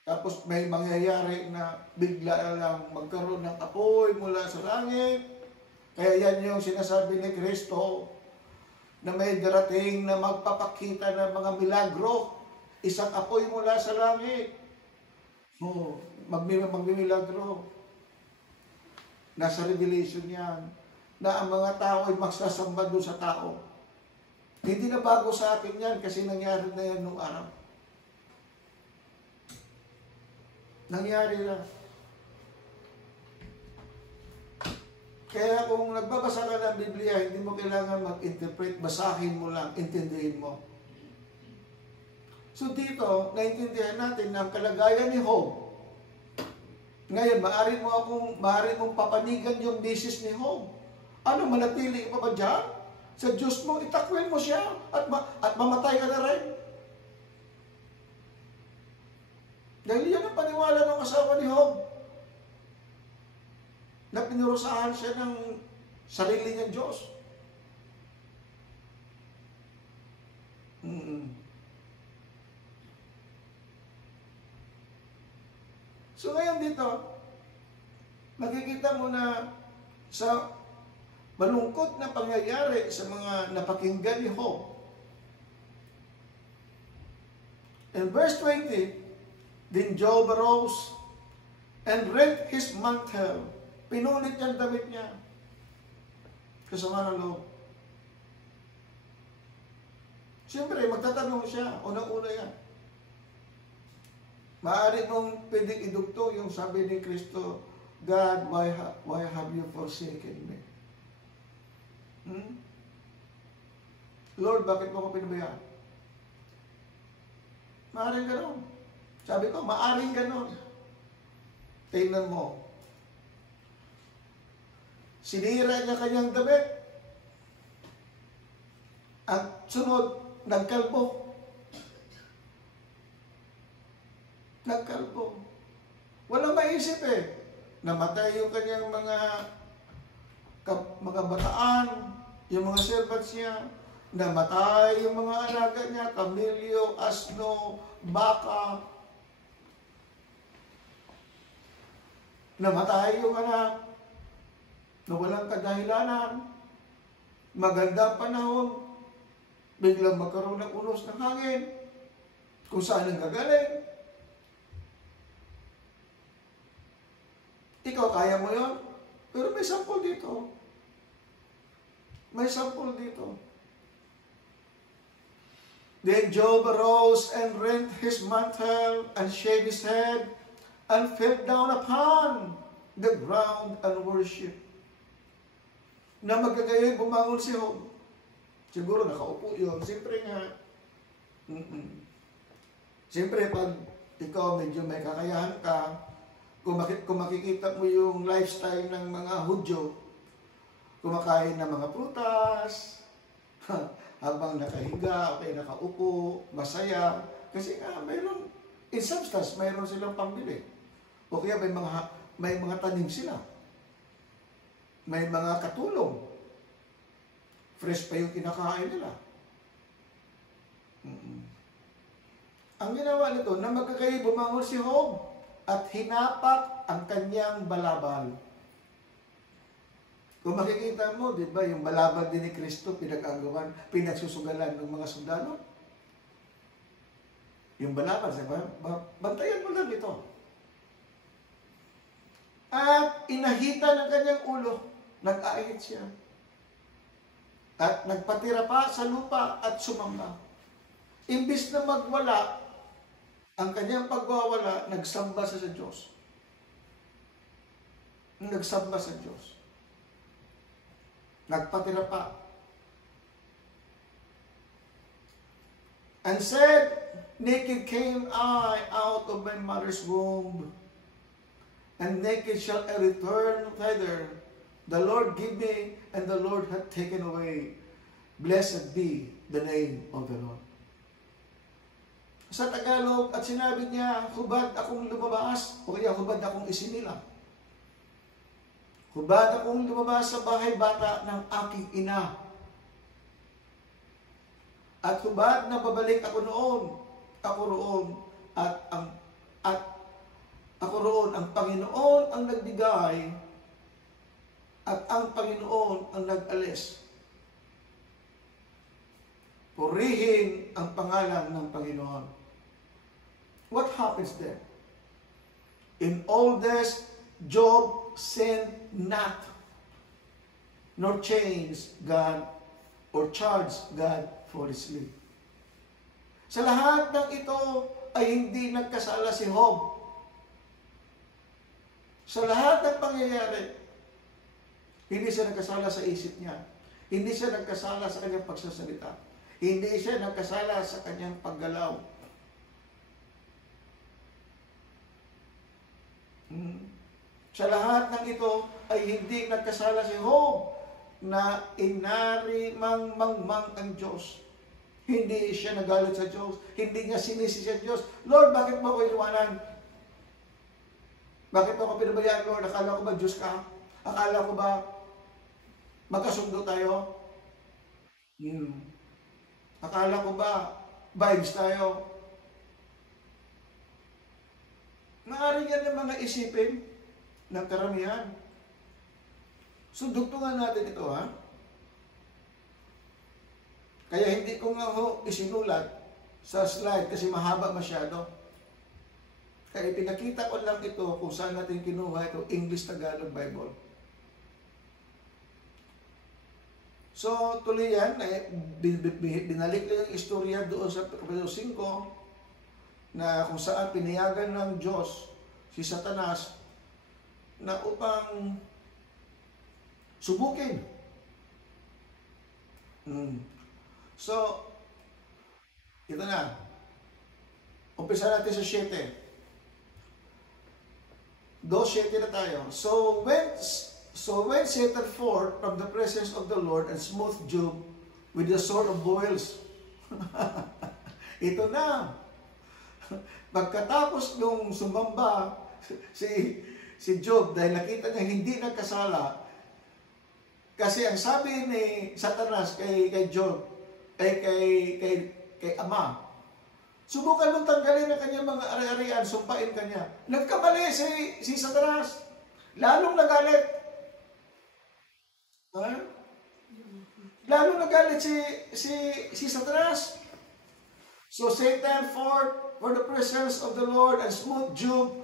tapos may mangyayari na bigla lang magkaroon ng apoy mula sa langit. Kaya yan yung sinasabi ni Kristo na may darating na magpapakita ng mga milagro, isang apoy mula sa langit. Magmimilagro. Nasa Revelation yan, na ang mga tao ay magsasamba doon sa tao. Hindi na bago sa akin yan kasi nangyari na yan nung araw. Nangyari na. Kaya kung nagbabasa ka ng Biblia, hindi mo kailangan mag-interpret, basahin mo lang, intindihin mo. So dito, naintindihan natin na ang kalagayan ni Job. Ngayon, maaari mong papanigan yung misis ni Job. Ano, manatili pa ba dyan? Sa Diyos mo, itakwin mo siya at mamatay ka na rin. Dahil yan ang paniwala ng asawa ni Job. Na pinurusahan siya ng sarili niyang Diyos. So ngayon dito, makikita mo na sa malungkot na pangyayari sa mga napakinggan ni Job. In verse 20, then Job arose and rent his mantle. Pinulit niya ang damit niya. Kasama ng loob. Siyempre, magtatanong siya. Unang-una yan. Maaari mong pwedeng idugtong yung sabi ni Kristo, God, why have you forsaken me? Lord, bakit mo ko pinabayaan? Maaring gano'n. Sabi ko, maaring gano'n. Tingnan mo. Sinira niya kanyang damit. At sunod, nagkalbo. Nagkalbo. Walang maisip eh. Namatay yung kanyang mga bataan, yung mga servants niya. Namatay yung mga alaga niya, kamilyo, asno, baka. Namatay yung anak na walang kadahilanan. Maganda panahon, biglang magkaroon ng unos ng hangin. Kung saan ang gagaling. Ikaw, kaya mo yun? Pero may sample dito. May sample dito. Then Job arose and rent his mantle and shaved his head and fell down upon the ground and worship. Na magkagayoy bumangon si Job. Siguro nakaupo yun. Siyempre nga, siyempre pag ikaw medyo may kakayahan ka, kung makikita mo yung lifestyle ng mga Hudyo, kumakain ng mga prutas, habang nakahiga, okay, nakaupo, masaya, kasi nga mayroon, in substance, mayroon silang pambili. O kaya may mga tanim sila. May mga katulong. Fresh pa yung kinakain nila. Ang ginawa nito, na magkakayo bumangon si Job at hinapak ang kanyang balabal. Kung makikita mo, di ba, yung balabal din ni Kristo, pinag-agawan, pinagsusugalan ng mga sundalo. Yung balabal, diba? Bantayan mo lang ito. At inahita ng kanyang ulo, nag-aahit siya. At nagpatira pa sa lupa at sumamba. Imbis na magwala, ang kanyang pagwawala, nagsamba siya sa Diyos. Nagsamba sa Diyos. Nagpatira pa. And said, naked came I out of my mother's womb, and naked shall I return thither. The Lord give me, and the Lord hath taken away. Blessed be the name of the Lord. Sa Tagalog, at sinabi niya, hubad akong lumabas, o kaya hubad akong isinilang. Hubad akong lumabas sa bahay bata ng aking ina. At hubad na babalik ako roon, at ako roon, ang Panginoon ang nagbigay, at ang Panginoon ang nag-alis. Purihin ang pangalan ng Panginoon. What happens there? In all this, Job sinned not, nor changed God, or charged God foolishly. Sa lahat ng ito ay hindi nagkasala si Job. Sa lahat ng pangyayari, hindi siya nagkasala sa isip niya. Hindi siya nagkasala sa kanyang pagsasalita. Hindi siya nagkasala sa kanyang paggalaw. Sa lahat ng ito ay hindi nagkasala si Job na inari mangmangmang ang Diyos. Hindi siya nagalit sa Diyos. Hindi niya sinisi sa Diyos. Lord, bakit mo ako iniwanan? Bakit mo ako pinabayaan, Lord? Akala ko ba Diyos ka? Akala ko ba magkasundo tayo? Akala ko ba vibes tayo? Maaari yan ng mga isipin ng karamihan. So, dugtungan natin ito, ha? Kaya hindi ko nga isinulat sa slide kasi mahaba masyado. Kaya pinakita ko lang ito kung saan natin kinuha ito, English-Tagalog Bible. So, tuloy yan, binalik lang yung istorya doon sa kapitulo 5 na kung saan pinayagan ng Diyos si Satanas na upang subukin. So, ito na. Umpisa natin sa 7. 2:7 na tayo. So when Satan forth from the presence of the Lord and smote Job with the sword of boils. Ito na. Pagkatapos nung sumamba si Job dahil nakita niya hindi nagkasala, kasi ang sabi ni Satanas kay Job, kay Ama. Subukan mong tanggalin ang kanyang mga ari-arian, sumpain kanya. Nagkamali si Satanas. Lalong nagalit. Ha? Lalong nagalit si Satanas. So Satan fought for the presence of the Lord and smote Job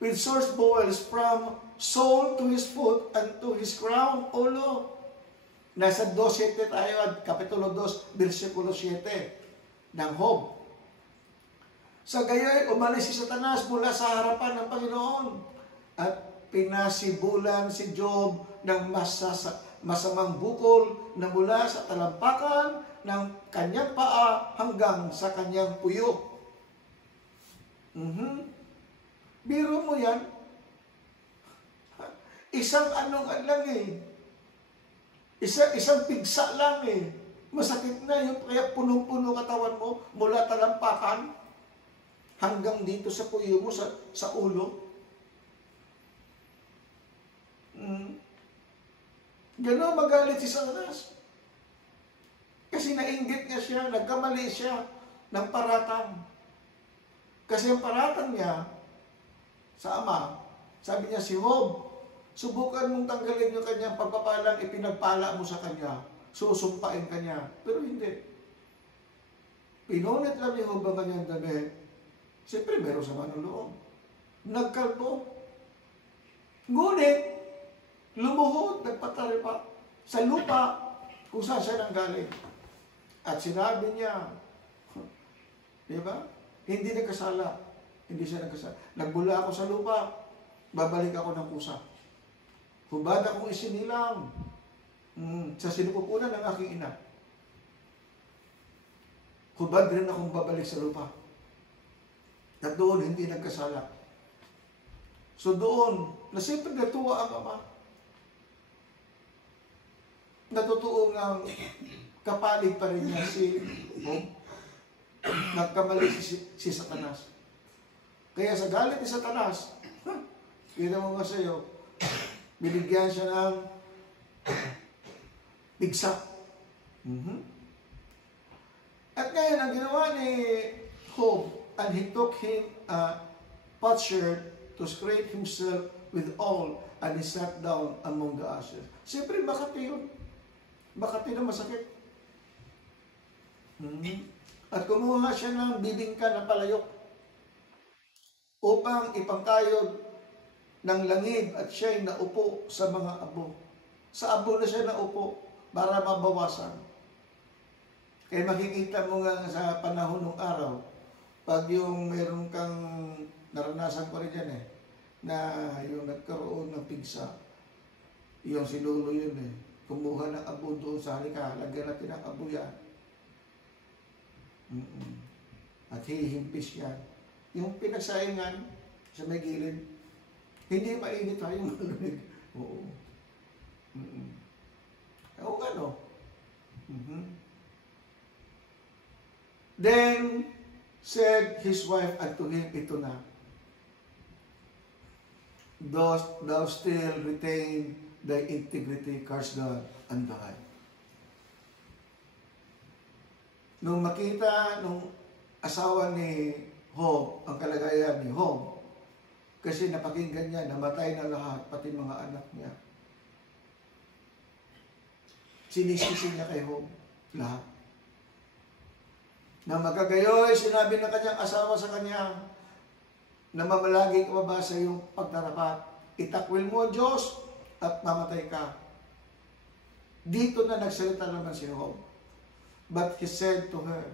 with sword boils from sole to his foot and to his crown, ulo. Nasa 2:7 tayo, Kapitulo 2, versikulo 7 ng Job. Sa gayoy, umalis si Satanas mula sa harapan ng Panginoon at pinasibulan si Job ng masamang bukol na mula sa talampakan ng kanyang paa hanggang sa kanyang puyo. Biro mo yan. Isang lang eh. Isang pigsa lang eh. Masakit na yung kaya punong-puno katawan mo mula talampakan hanggang dito sa puyo mo, sa ulo. Gano'n magalit si Satanas. Kasi nainggit nga siya, nagkamali siya ng paratang. Kasi ang paratang niya sa Ama, sabi niya, si Job, subukan mong tanggalin yung kanyang pagpapalang ipinagpala mo sa kanya. Susumpain kanya. Pero hindi. Pinunit lang ni Job ang kanyang damit. Siyempre, meron sama ng loob. Nagkalbo. Ngunit, lumuhod, nagpatari pa sa lupa kung saan siya nanggaling. At sinabi niya, di ba? Hindi nagkasala. Hindi siya nagkasala. Nagbula ako sa lupa, babalik ako ng kusa. Hubad akong isinilang sa sinupupunan ng aking ina. Hubad rin akong babalik sa lupa. At doon, hindi nagkasala. So doon, na siyempre natuwa ang Ama. Natutuo ng kapalig pa rin niya si Job. Nagkamali si Satanas. Kaya sa galit ni Satanas, kita mo nga sa'yo, binigyan siya ng pigsa. At ngayon, ang ginawa ni Job, and he took him a potsherd to scrape himself with all, and he sat down among the ashes. Siyempre, makati yun. Makati na masakit. At kumuha siya ng bibingka na palayok upang ipangkayod ng langib at siya'y naupo sa mga abo. Sa abo na siya naupo para mabawasan. Kaya makikita mo nga sa panahon ng araw, pag yung meron kang naranasan ko rin yan na yung nagkaroon ng pigsa, yung si Lolo yun kumuha ng abo doon sa halika, lagyan natin ang abo yan. At hihimpis yan. Yung pinagsaingan sa may gilid, hindi mainit tayo malamig. Oo. O ano? Then said his wife unto him, ito na, thou still retain thy integrity, curse God, and die. Nung makita nung asawa ni Job, ang kalagayan ni Job, kasi napakinggan niya, namatay na lahat, pati mga anak niya. Sinisisi niya kay Job, lahat. Na magagayoy, sinabi ng kanyang asawa sa kanya, na mamalagi ka ba sa iyong pagtarapat? Itakwil mo, Diyos, at mamatay ka. Dito na nagsalita naman si Job. But he said to her,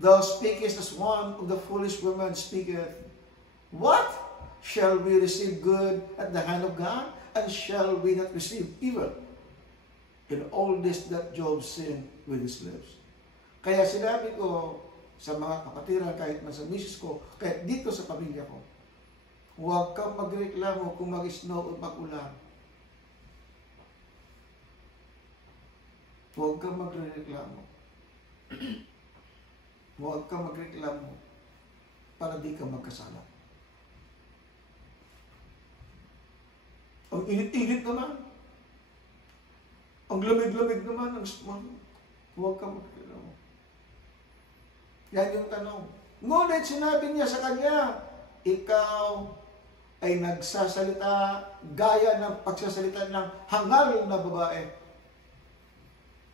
thou speakest as one of the foolish women speaketh. What? Shall we receive good at the hand of God? And shall we not receive evil? In all this that Job sinned with his lips. Kaya sinabi ko sa mga kapatiran, kahit man sa misis ko, kahit dito sa pamilya ko, huwag kang magreklamo kung mag-snow o mag-ulan. Huwag kang magreklamo. Huwag kang magreklamo para di ka magkasala. Ang init-init naman. Ang lamig-lamig naman. Huwag ka magreklamo. Yan yung tanong. Ngunit sinabi niya sa kanya, ikaw ay nagsasalita gaya ng pagsasalita ng hangal na babae.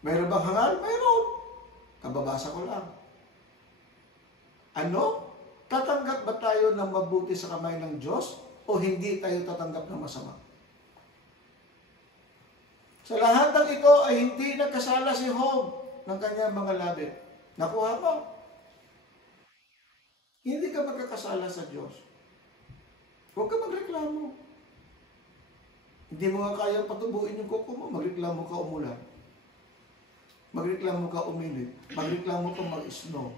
Mayroon bang hangal? Mayroon. Kababasa ko lang. Ano? Tatanggap ba tayo ng mabuti sa kamay ng Diyos o hindi tayo tatanggap ng masama? Sa lahat ng ito ay hindi nagkasala si Job ng kanyang mga labi. Nakuha mo? Hindi ka magkakasala sa Diyos. Huwag ka magreklamo. Hindi mo nga kaya patubuin yung kuko mo, magreklamo ka umulan. Magreklamo ka uminit. Magreklamo ka mag-snow.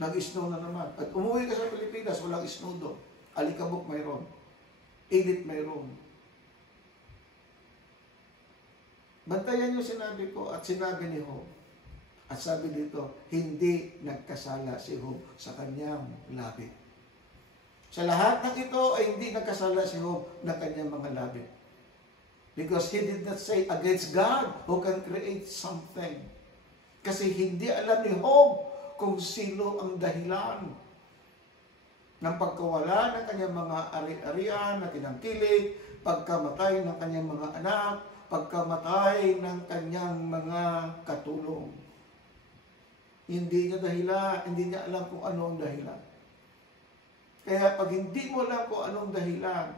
Nag-snow na naman. At umuwi ka sa Pilipinas, walang snow doon. Alikabok mayroon. Init mayroon. Bantayan yung sinabi ko at sinabi ni Job. At sabi dito, hindi nagkasala si Job sa kanyang labi. Sa lahat ng ito ay hindi nagkasala si Job ng kanyang mga labi. Because he did not say against God who can create something. Kasi hindi alam ni Job kung sino ang dahilan ng pagkawala ng kanyang mga ari-arian na tinangkilik, pagkamatay ng kanyang mga anak, pagkamatay ng kanyang mga katulong. Hindi niya dahilan, hindi niya alam kung ano ang dahilan. Kaya pag hindi mo alam kung anong dahilan,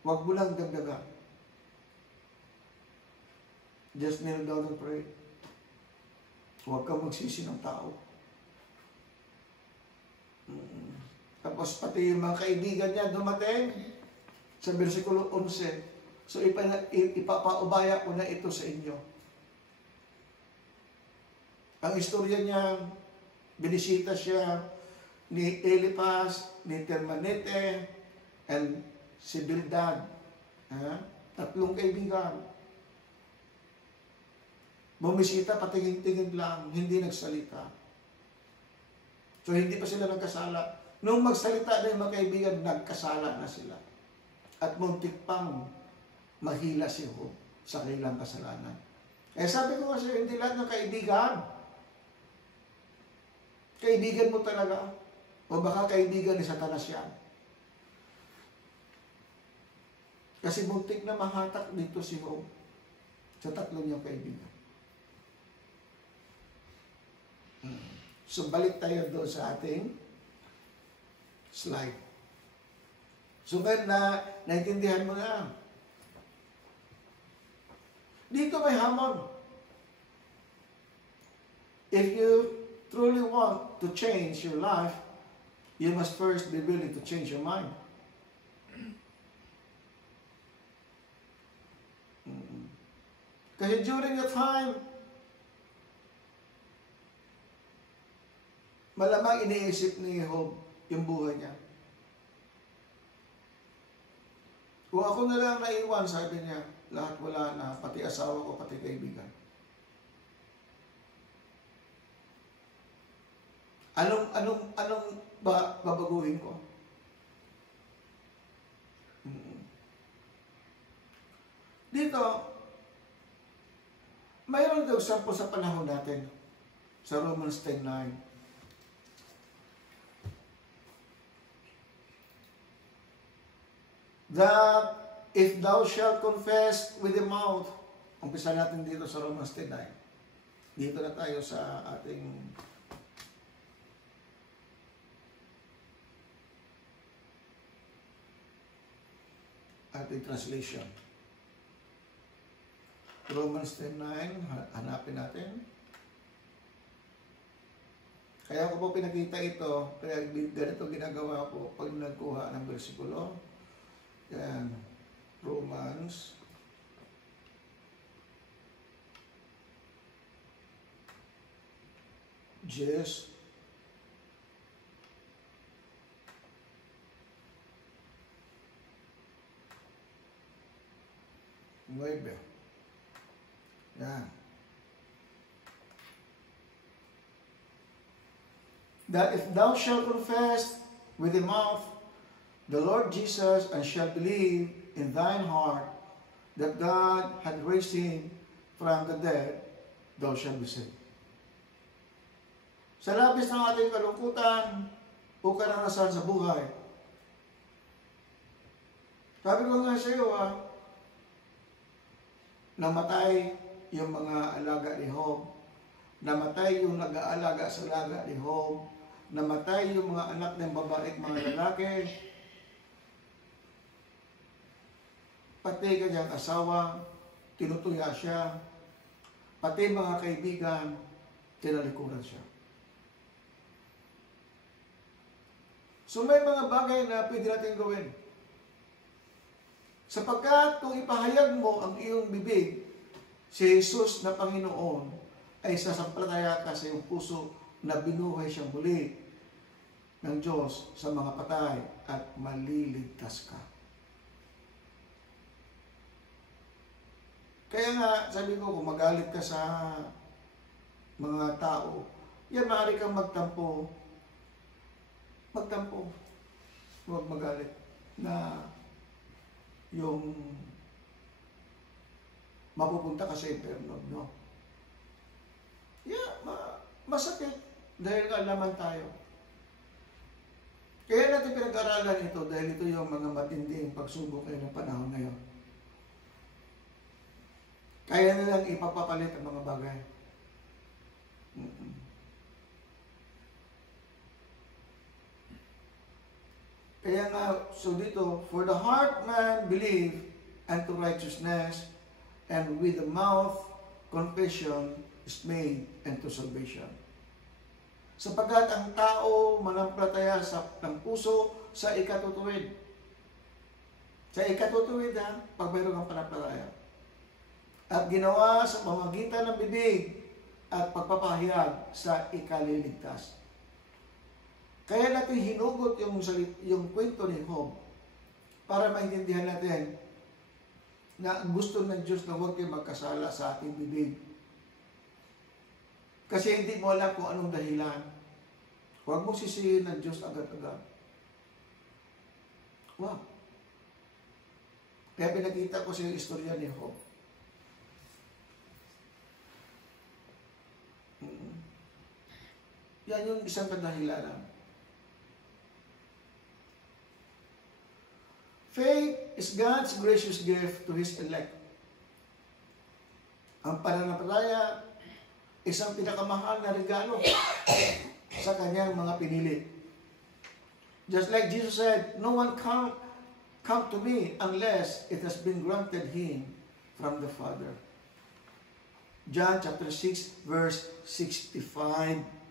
huwag mo lang dagdagan. Just kneel down and pray. Huwag kang magsisi ng tao. Tapos pati yung mga kaibigan niya dumating sa versikulo 11. So ipapaubaya ko na ito sa inyo. Ang istorya niya, binisita siya ni Eliphaz, ni Termanete, and si Bildad. Tatlong kaibigan. Bumisita, patingin-tingin lang, hindi nagsalita. So hindi pa sila nagkasala. Nung magsalita na yung mga kaibigan, nagkasala na sila. At muntik pang mahila si Job sa kanilang kasalanan. Eh sabi ko kasi, hindi lahat ng kaibigan mo talaga. O baka kaibigan ni Satanas yan. Kasi muntik na mahatak dito si Job sa tatlong niyang kaibigan. So balik tayo doon sa ating slide. So ngayon na naintindihan mo na. Dito may hamon. If you truly want to change your life, you must first be willing to change your mind. Kasi during the time, malamang iniisip ni Job yung buhay niya. Kung ako na lang naiwan, sabi niya, lahat wala na, pati asawa ko, pati kaibigan. Anong babaguhin ko? Dito, mayroon daw sample sa panahon natin, sa Romans 10:9. That if thou shalt confess with the mouth, umpisa natin dito sa Romans 10:9. Dito na tayo sa ating translation. Romans 10:9, hanapin natin. Kaya ko po pinakita ito, kaya ganito ginagawa ko pag nagkuha ng bersikulo. Yan, Romans 10:9. Yan. That if thou shalt confess with the mouth the Lord Jesus, and shalt believe in thine heart that God had raised him from the dead, thou shalt be saved. Sa labis ng ating kalungkutan o karanasan sa buhay. Sabi ko nga sa iyo, namatay yung mga alaga ni Job, namatay yung nag-aalaga sa alaga ni Job, namatay yung mga anak ng babae at mga lalaki, pati kanyang asawa, tinutuya siya, pati mga kaibigan, tinalikuran siya. So may mga bagay na pwede natin gawin. Sapagkat kung ipahayag mo ang iyong bibig, si Jesus na Panginoon ay sasampalataya ka sa iyong puso na binuhay siyang muli ng Diyos sa mga patay at maliligtas ka. Kaya nga, sabi ko, kung magalit ka sa mga tao, yan, maaari kang magtampo. Magtampo. Huwag magalit na yung mapupunta ka sa impyerno, no? Yeah, masakit dahil kaalaman tayo. Kaya natin pinag-aralan ito dahil ito yung mga matinding pagsubok ng panahon ngayon. Kaya nilang ipapapalit ang mga bagay. Kaya nga, so dito, for the heart man believe unto righteousness, and with the mouth confession is made unto salvation. Sapagkat ang tao manampalataya ng puso sa ikatutuwid. Sa ikatutuwid, pag mayroon kang panampalataya. At ginawa sa pamamagitan ng bibig at pagpapahayag sa ikaliligtas. Kaya natin hinugot yung kwento ni Job para maintindihan natin na gusto ng Diyos na huwag kayo magkasala sa ating bibig. Kasi hindi mo alam kung anong dahilan. Huwag mo sisihin ng Diyos agad-agad. Wow. Kaya pinakita ko sa yung istorya ni Job. Yan yung isang kadahilanan. Faith is God's gracious gift to His elect. Ang pananampalataya, isang pinakamahal na regalo sa kanyang mga pinili. Just like Jesus said, no one come to me unless it has been granted him from the Father. John chapter 6, verse 65.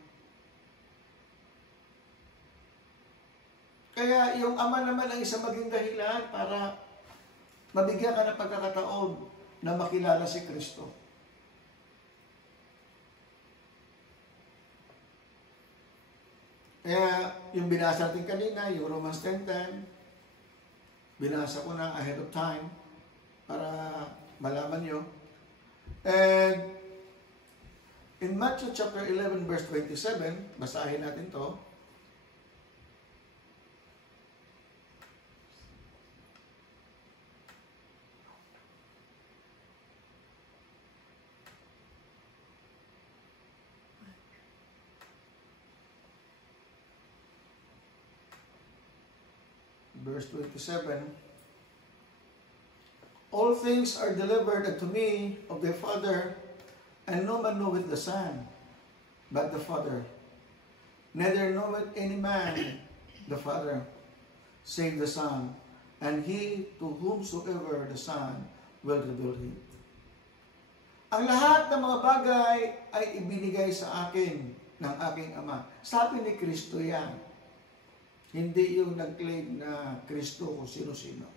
Kaya yung Ama naman ang isang maging dahilan para mabigyan ka ng pagkakataon na makilala si Kristo. Kaya yung binasa natin kanina, yung Romans 10:10, binasa ko na ahead of time para malaman nyo. And in Matthew chapter 11 verse 27, basahin natin to. Verse 27, all things are delivered unto me of the Father, and no man knoweth the Son, but the Father. Neither knoweth any man the Father, save the Son, and he to whomsoever the Son will reveal him. Ang lahat ng mga bagay ay ibinigay sa akin ng aking Ama. Sabi ni Kristo yan. Hindi yung nag-claim na Kristo kung sino-sino.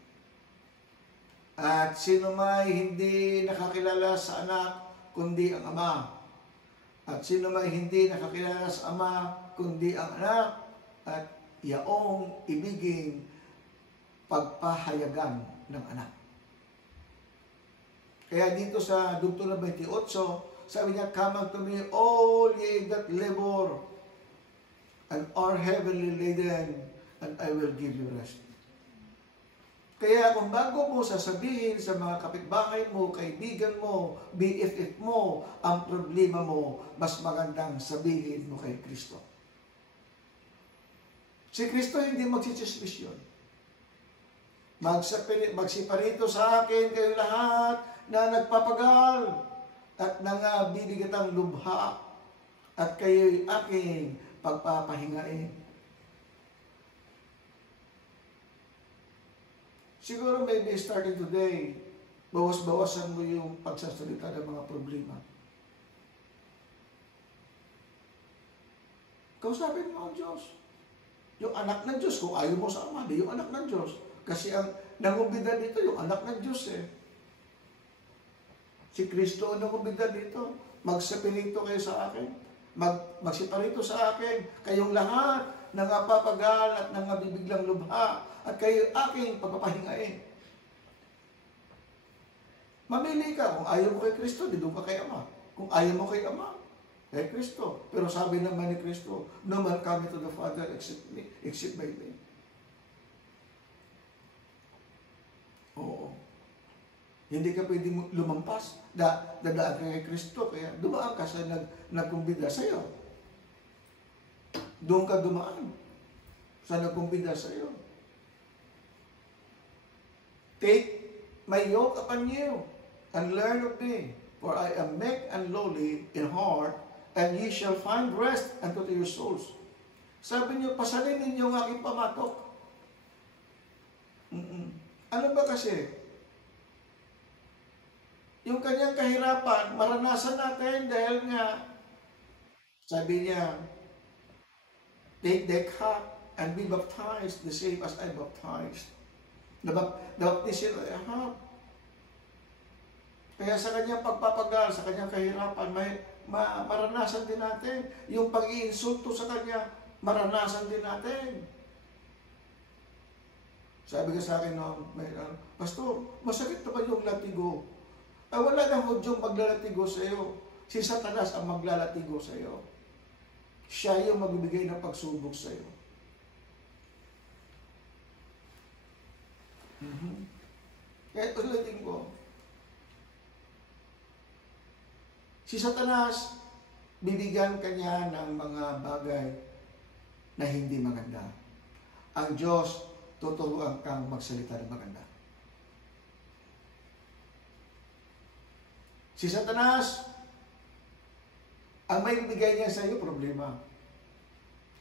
At sino may hindi nakakilala sa anak, kundi ang Ama. At sino may hindi nakakilala sa Ama, kundi ang anak. At yaong ibiging pagpahayagan ng anak. Kaya dito sa Dugtong 28, sabi niya, come unto me all ye that labor and are heavily laden, and I will give you rest. Kaya kung bago mo sasabihin sa mga kapitbahay mo, kaibigan mo, BFF mo, ang problema mo, mas magandang sabihin mo kay Kristo. Si Kristo hindi magsichismis yun. Magsiparito sa akin kayo lahat na nagpapagal at nangabibigatang lubha at kayo'y aking pagpapahingain. Siguro maybe starting today, bawas-bawasan mo yung pagsasalita ng mga problema. Kausapin mo ang Diyos. Yung anak ng Diyos, kung ayaw mo sa Ama, di yung anak ng Diyos. Kasi ang nangumbida dito, yung anak ng Diyos eh. Si Kristo ang nangumbida dito. Magsipirito kayo sa akin. Magsiparito sa akin. Kayong lahat nangapapagal at nangabibiglang lubha at kayo aking pagpapahingain. Mamili ka. Kung ayaw mo kay Kristo, di doon ka kay Ama. Kung ayaw mo kay Ama, kay Kristo. Pero sabi naman ni Kristo, no man come to the Father except by me. Oo. Hindi ka pwedeng lumampas. Dadaan ka kay Kristo. Kaya dumaan ka sa nagkumbida sa iyo. Doon ka dumaan sa nagkumbida sa iyo. Take my yoke upon you and learn of me, for I am meek and lowly in heart, and ye shall find rest unto your souls. Sabi niyo, pasalin ninyo ang aking pamatok. Ano ba kasi? Yung kanyang kahirapan, maranasan natin dahil nga, sabi niya, take the cup and be baptized the same as I baptized. Nabaptisin ay ahap. Kaya sa kanyang pagpapagal, sa kanyang kahirapan, maranasan din natin. Yung pag-iinsulto sa kanya, maranasan din natin. Sabi ka sa akin, Pastor, masakit na ba yung latigo? Ay, wala nang Hudyong maglalatigo sa iyo. Si Satanas ang maglalatigo sa iyo. Siya yung magbibigay ng pagsubok sa iyo. Kaya ulitin ko, si Satanas, bibigyan kanya ng mga bagay na hindi maganda. Ang Diyos, tuturuan kang magsalita ng maganda. Si Satanas, ang may bibigay niya sa iyo, problema.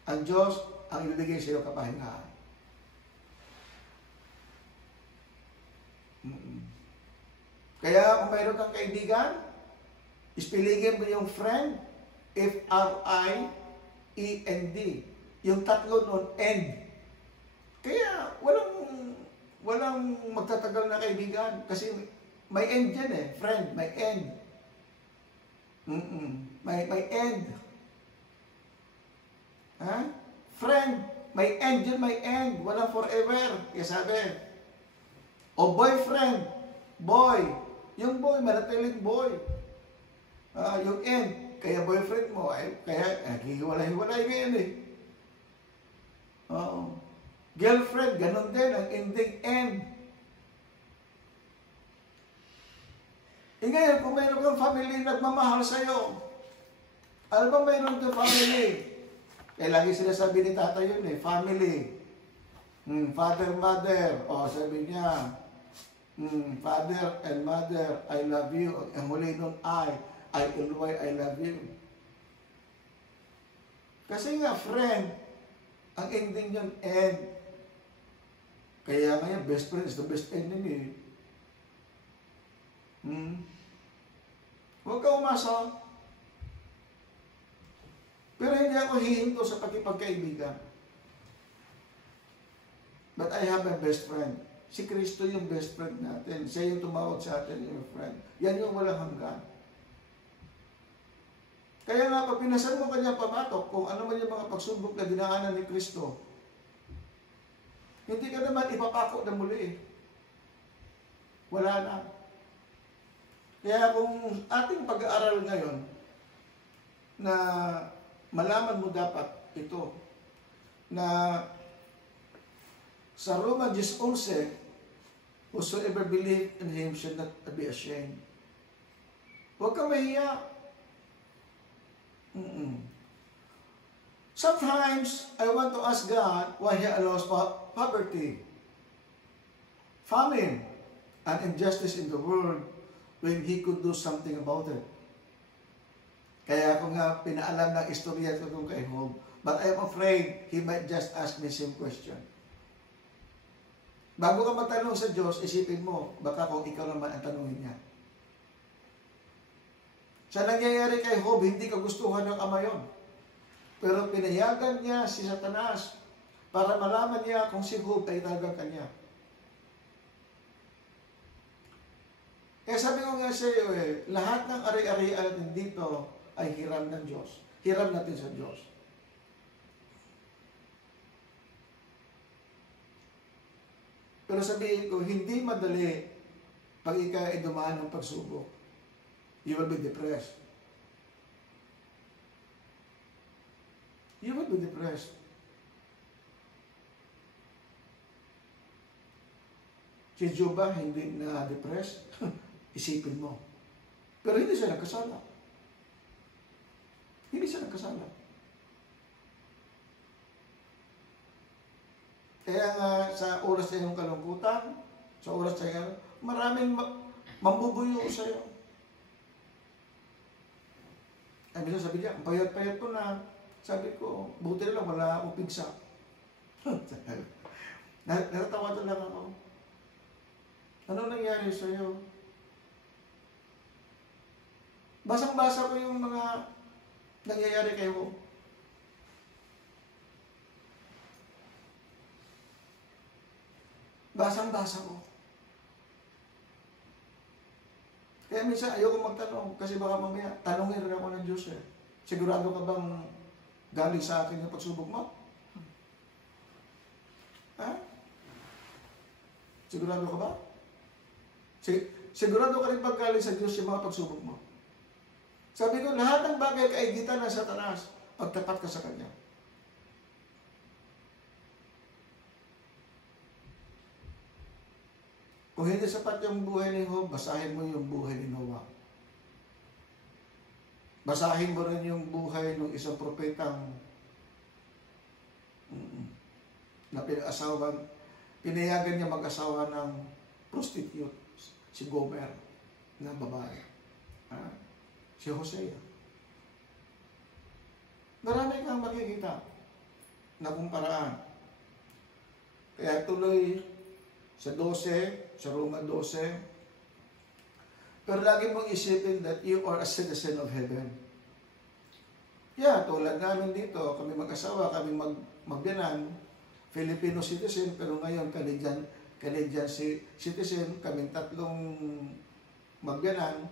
Ang Diyos, ang ibibigay sa iyo, kapahingahan. Kaya kung mayroon kang kaibigan, ispilingin mo yung friend, F-R-I-E-N-D. Yung tatlo nun, end. Kaya walang magtatagal na kaibigan. Kasi may end yan eh. Friend, may end. May end. Ha? Friend, may end yun, may end. Walang forever. Kaya sabi, o boyfriend, boy. Yung boy, manatiling boy. Yung end, kaya boyfriend mo, kaya hiwalay-hiwalay ngayon eh. Oo. Girlfriend, ganun din, ang ending end. Ngayon, kung mayroon kang family nagmamahal sa'yo, ano ba mayroon kang family? Kaya lagi sinasabi ni tata yun eh, family. Father, mother, sabi niya, Father and Mother, I love you. Ang huli nun, I-L-Y, I love you. Kasi nga, friend, ang ending yun, end. Kaya nga best friend is the best enemy. Huwag ka umasa. Pero hindi ako hihinto sa pakipagkaibigan. But I have a best friend. Si Kristo yung best friend natin. Siya yung tumawag sa atin, yung friend. Yan yung walang hanggan. Kaya nga, pag pinasan mo kanyang pamatok, kung ano man yung mga pagsubok na dinaanan ni Kristo, hindi ka naman ipapako na muli. Wala na. Kaya kung ating pag-aaral ngayon, na malaman mo dapat ito, na sa Roma 10:11, Whosoever believe in Him should not be ashamed. Huwag kang mahiya. Sometimes, I want to ask God why He allows poverty, famine, and injustice in the world when He could do something about it. Kaya ako nga pinaalam ng istorya ko kay Job. But I'm afraid He might just ask me same question. Bago ka magtanong sa Diyos, isipin mo, baka kung ikaw naman ang tanungin niya. Sa nangyayari kay Job, hindi kagustuhan ng Ama yon. Pero pinayagan niya si Satanas para malaman niya kung si Job ay talagang kanya. Kaya sabi ko nga sa iyo, lahat ng ari-arian natin dito ay hiram ng Diyos. Hiram natin sa Diyos. Pero sabihin ko, hindi madali pag ikaw ay dumaan ng pagsubok. You will be depressed. You will be depressed. Si Job ba hindi na-depressed? Isipin mo. Pero hindi siya nagkasala. Hindi siya nagkasala. Kaya nga sa oras na iyong kalungkutan, sa oras na iyong, maraming mambubuyo sa iyo. Ay, minsan sabi niya, ang payat-payat ko na. Sabi ko, buti na lang, wala akong pigsa. Natatawa na lang ako. Ano nangyari sa iyo? Basang-basa ko yung mga nangyayari kayo. Basang-basa ko. Kaya minsan ayoko magtanong kasi baka mamaya tanongin rin ako ng Diyos eh. Sigurado ka bang galing sa akin yung pagsubok mo? Ha? Sigurado ka ba? Sigurado ka rin pag galing sa Diyos yung mga pagsubok mo? Sabi ko, lahat ng bagay kaigitan ng Satanas, pagtapat ka sa Kanya. Kung hindi sapat yung buhay ni Job, basahin mo yung buhay ni Noah. Basahin mo rin yung buhay ng isang propetang na pinayagan niya mag-asawa ng prostitute, si Gomer, na babae. Si Hosea. Marami kang makikita na kumparaan. Kaya tuloy sa 12, sa Roma 12, pero lagi mong isipin that you are a citizen of heaven. Yeah, tulad namin dito, kami mag-asawa, kami magbiyanan, Filipino citizen, pero ngayon Canadian citizen, kaming tatlong magbiyanan,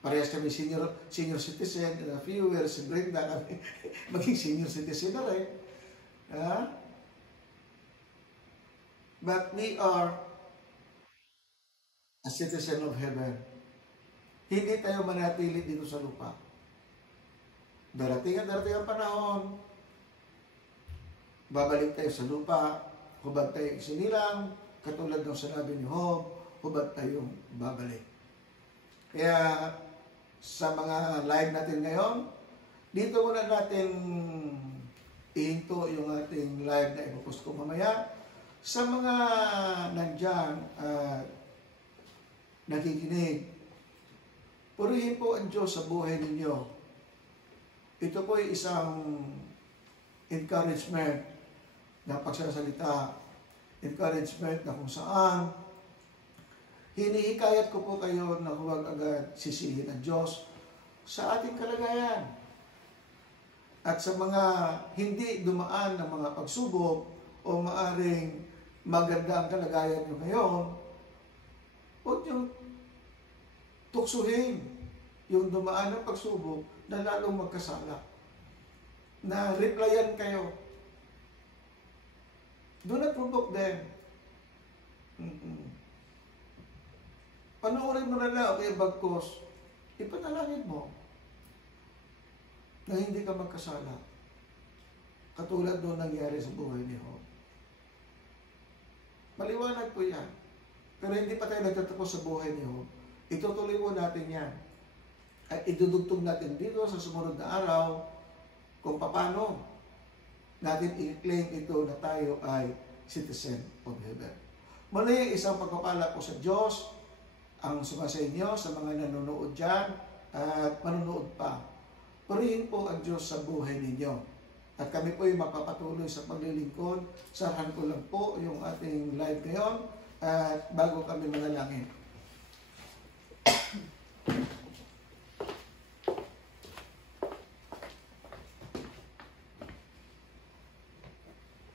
parehas kami senior citizen, in a few years, si Brenda kami maging senior citizen na rin. But we are a citizen of heaven. Hindi tayo manatili dito sa lupa. Darating ang panahon, babalik tayo sa lupa, hubad tayo isinilang, katulad ng sinabi ni Job, hubad tayong babalik. Kaya sa mga live natin ngayon, dito muna natin ihinto yung ating live na ipopost ko mamaya. Sa mga nandyan nakikinig, purihin po ang Diyos sa buhay ninyo. Ito po ay isang encouragement na pagsasalita, encouragement na kung saan hinihikayat ko po kayo na huwag agad sisihin ang Diyos sa ating kalagayan. At sa mga hindi dumaan ng mga pagsubok o maaring maganda ang kalagayan nyo ngayon, huwag nyo tuksuhin yung dumaan ng pagsubok na lalong magkasala. Na replyan kayo. Do not provoke them. Panoorin mo na lang, okay, bagkos, ipanalangin mo na hindi ka magkasala. Katulad doon nangyari sa buhay ni Job. Maliwanag po yan. Pero hindi pa tayo nagtatapos sa buhay ni Job. Itutuloy mo natin yan. At idudugtong natin dito sa sumunod na araw kung paano natin i-claim ito na tayo ay citizen of heaven. Muli, isang pagpapala po sa Diyos ang sumasa inyo, sa mga nanonood dyan at manonood pa. Purihin po ang Diyos sa buhay ninyo. At kami po ay magpapatuloy sa paglilingkod. Sarahan ko lang po yung ating live ngayon at bago kami manalangin.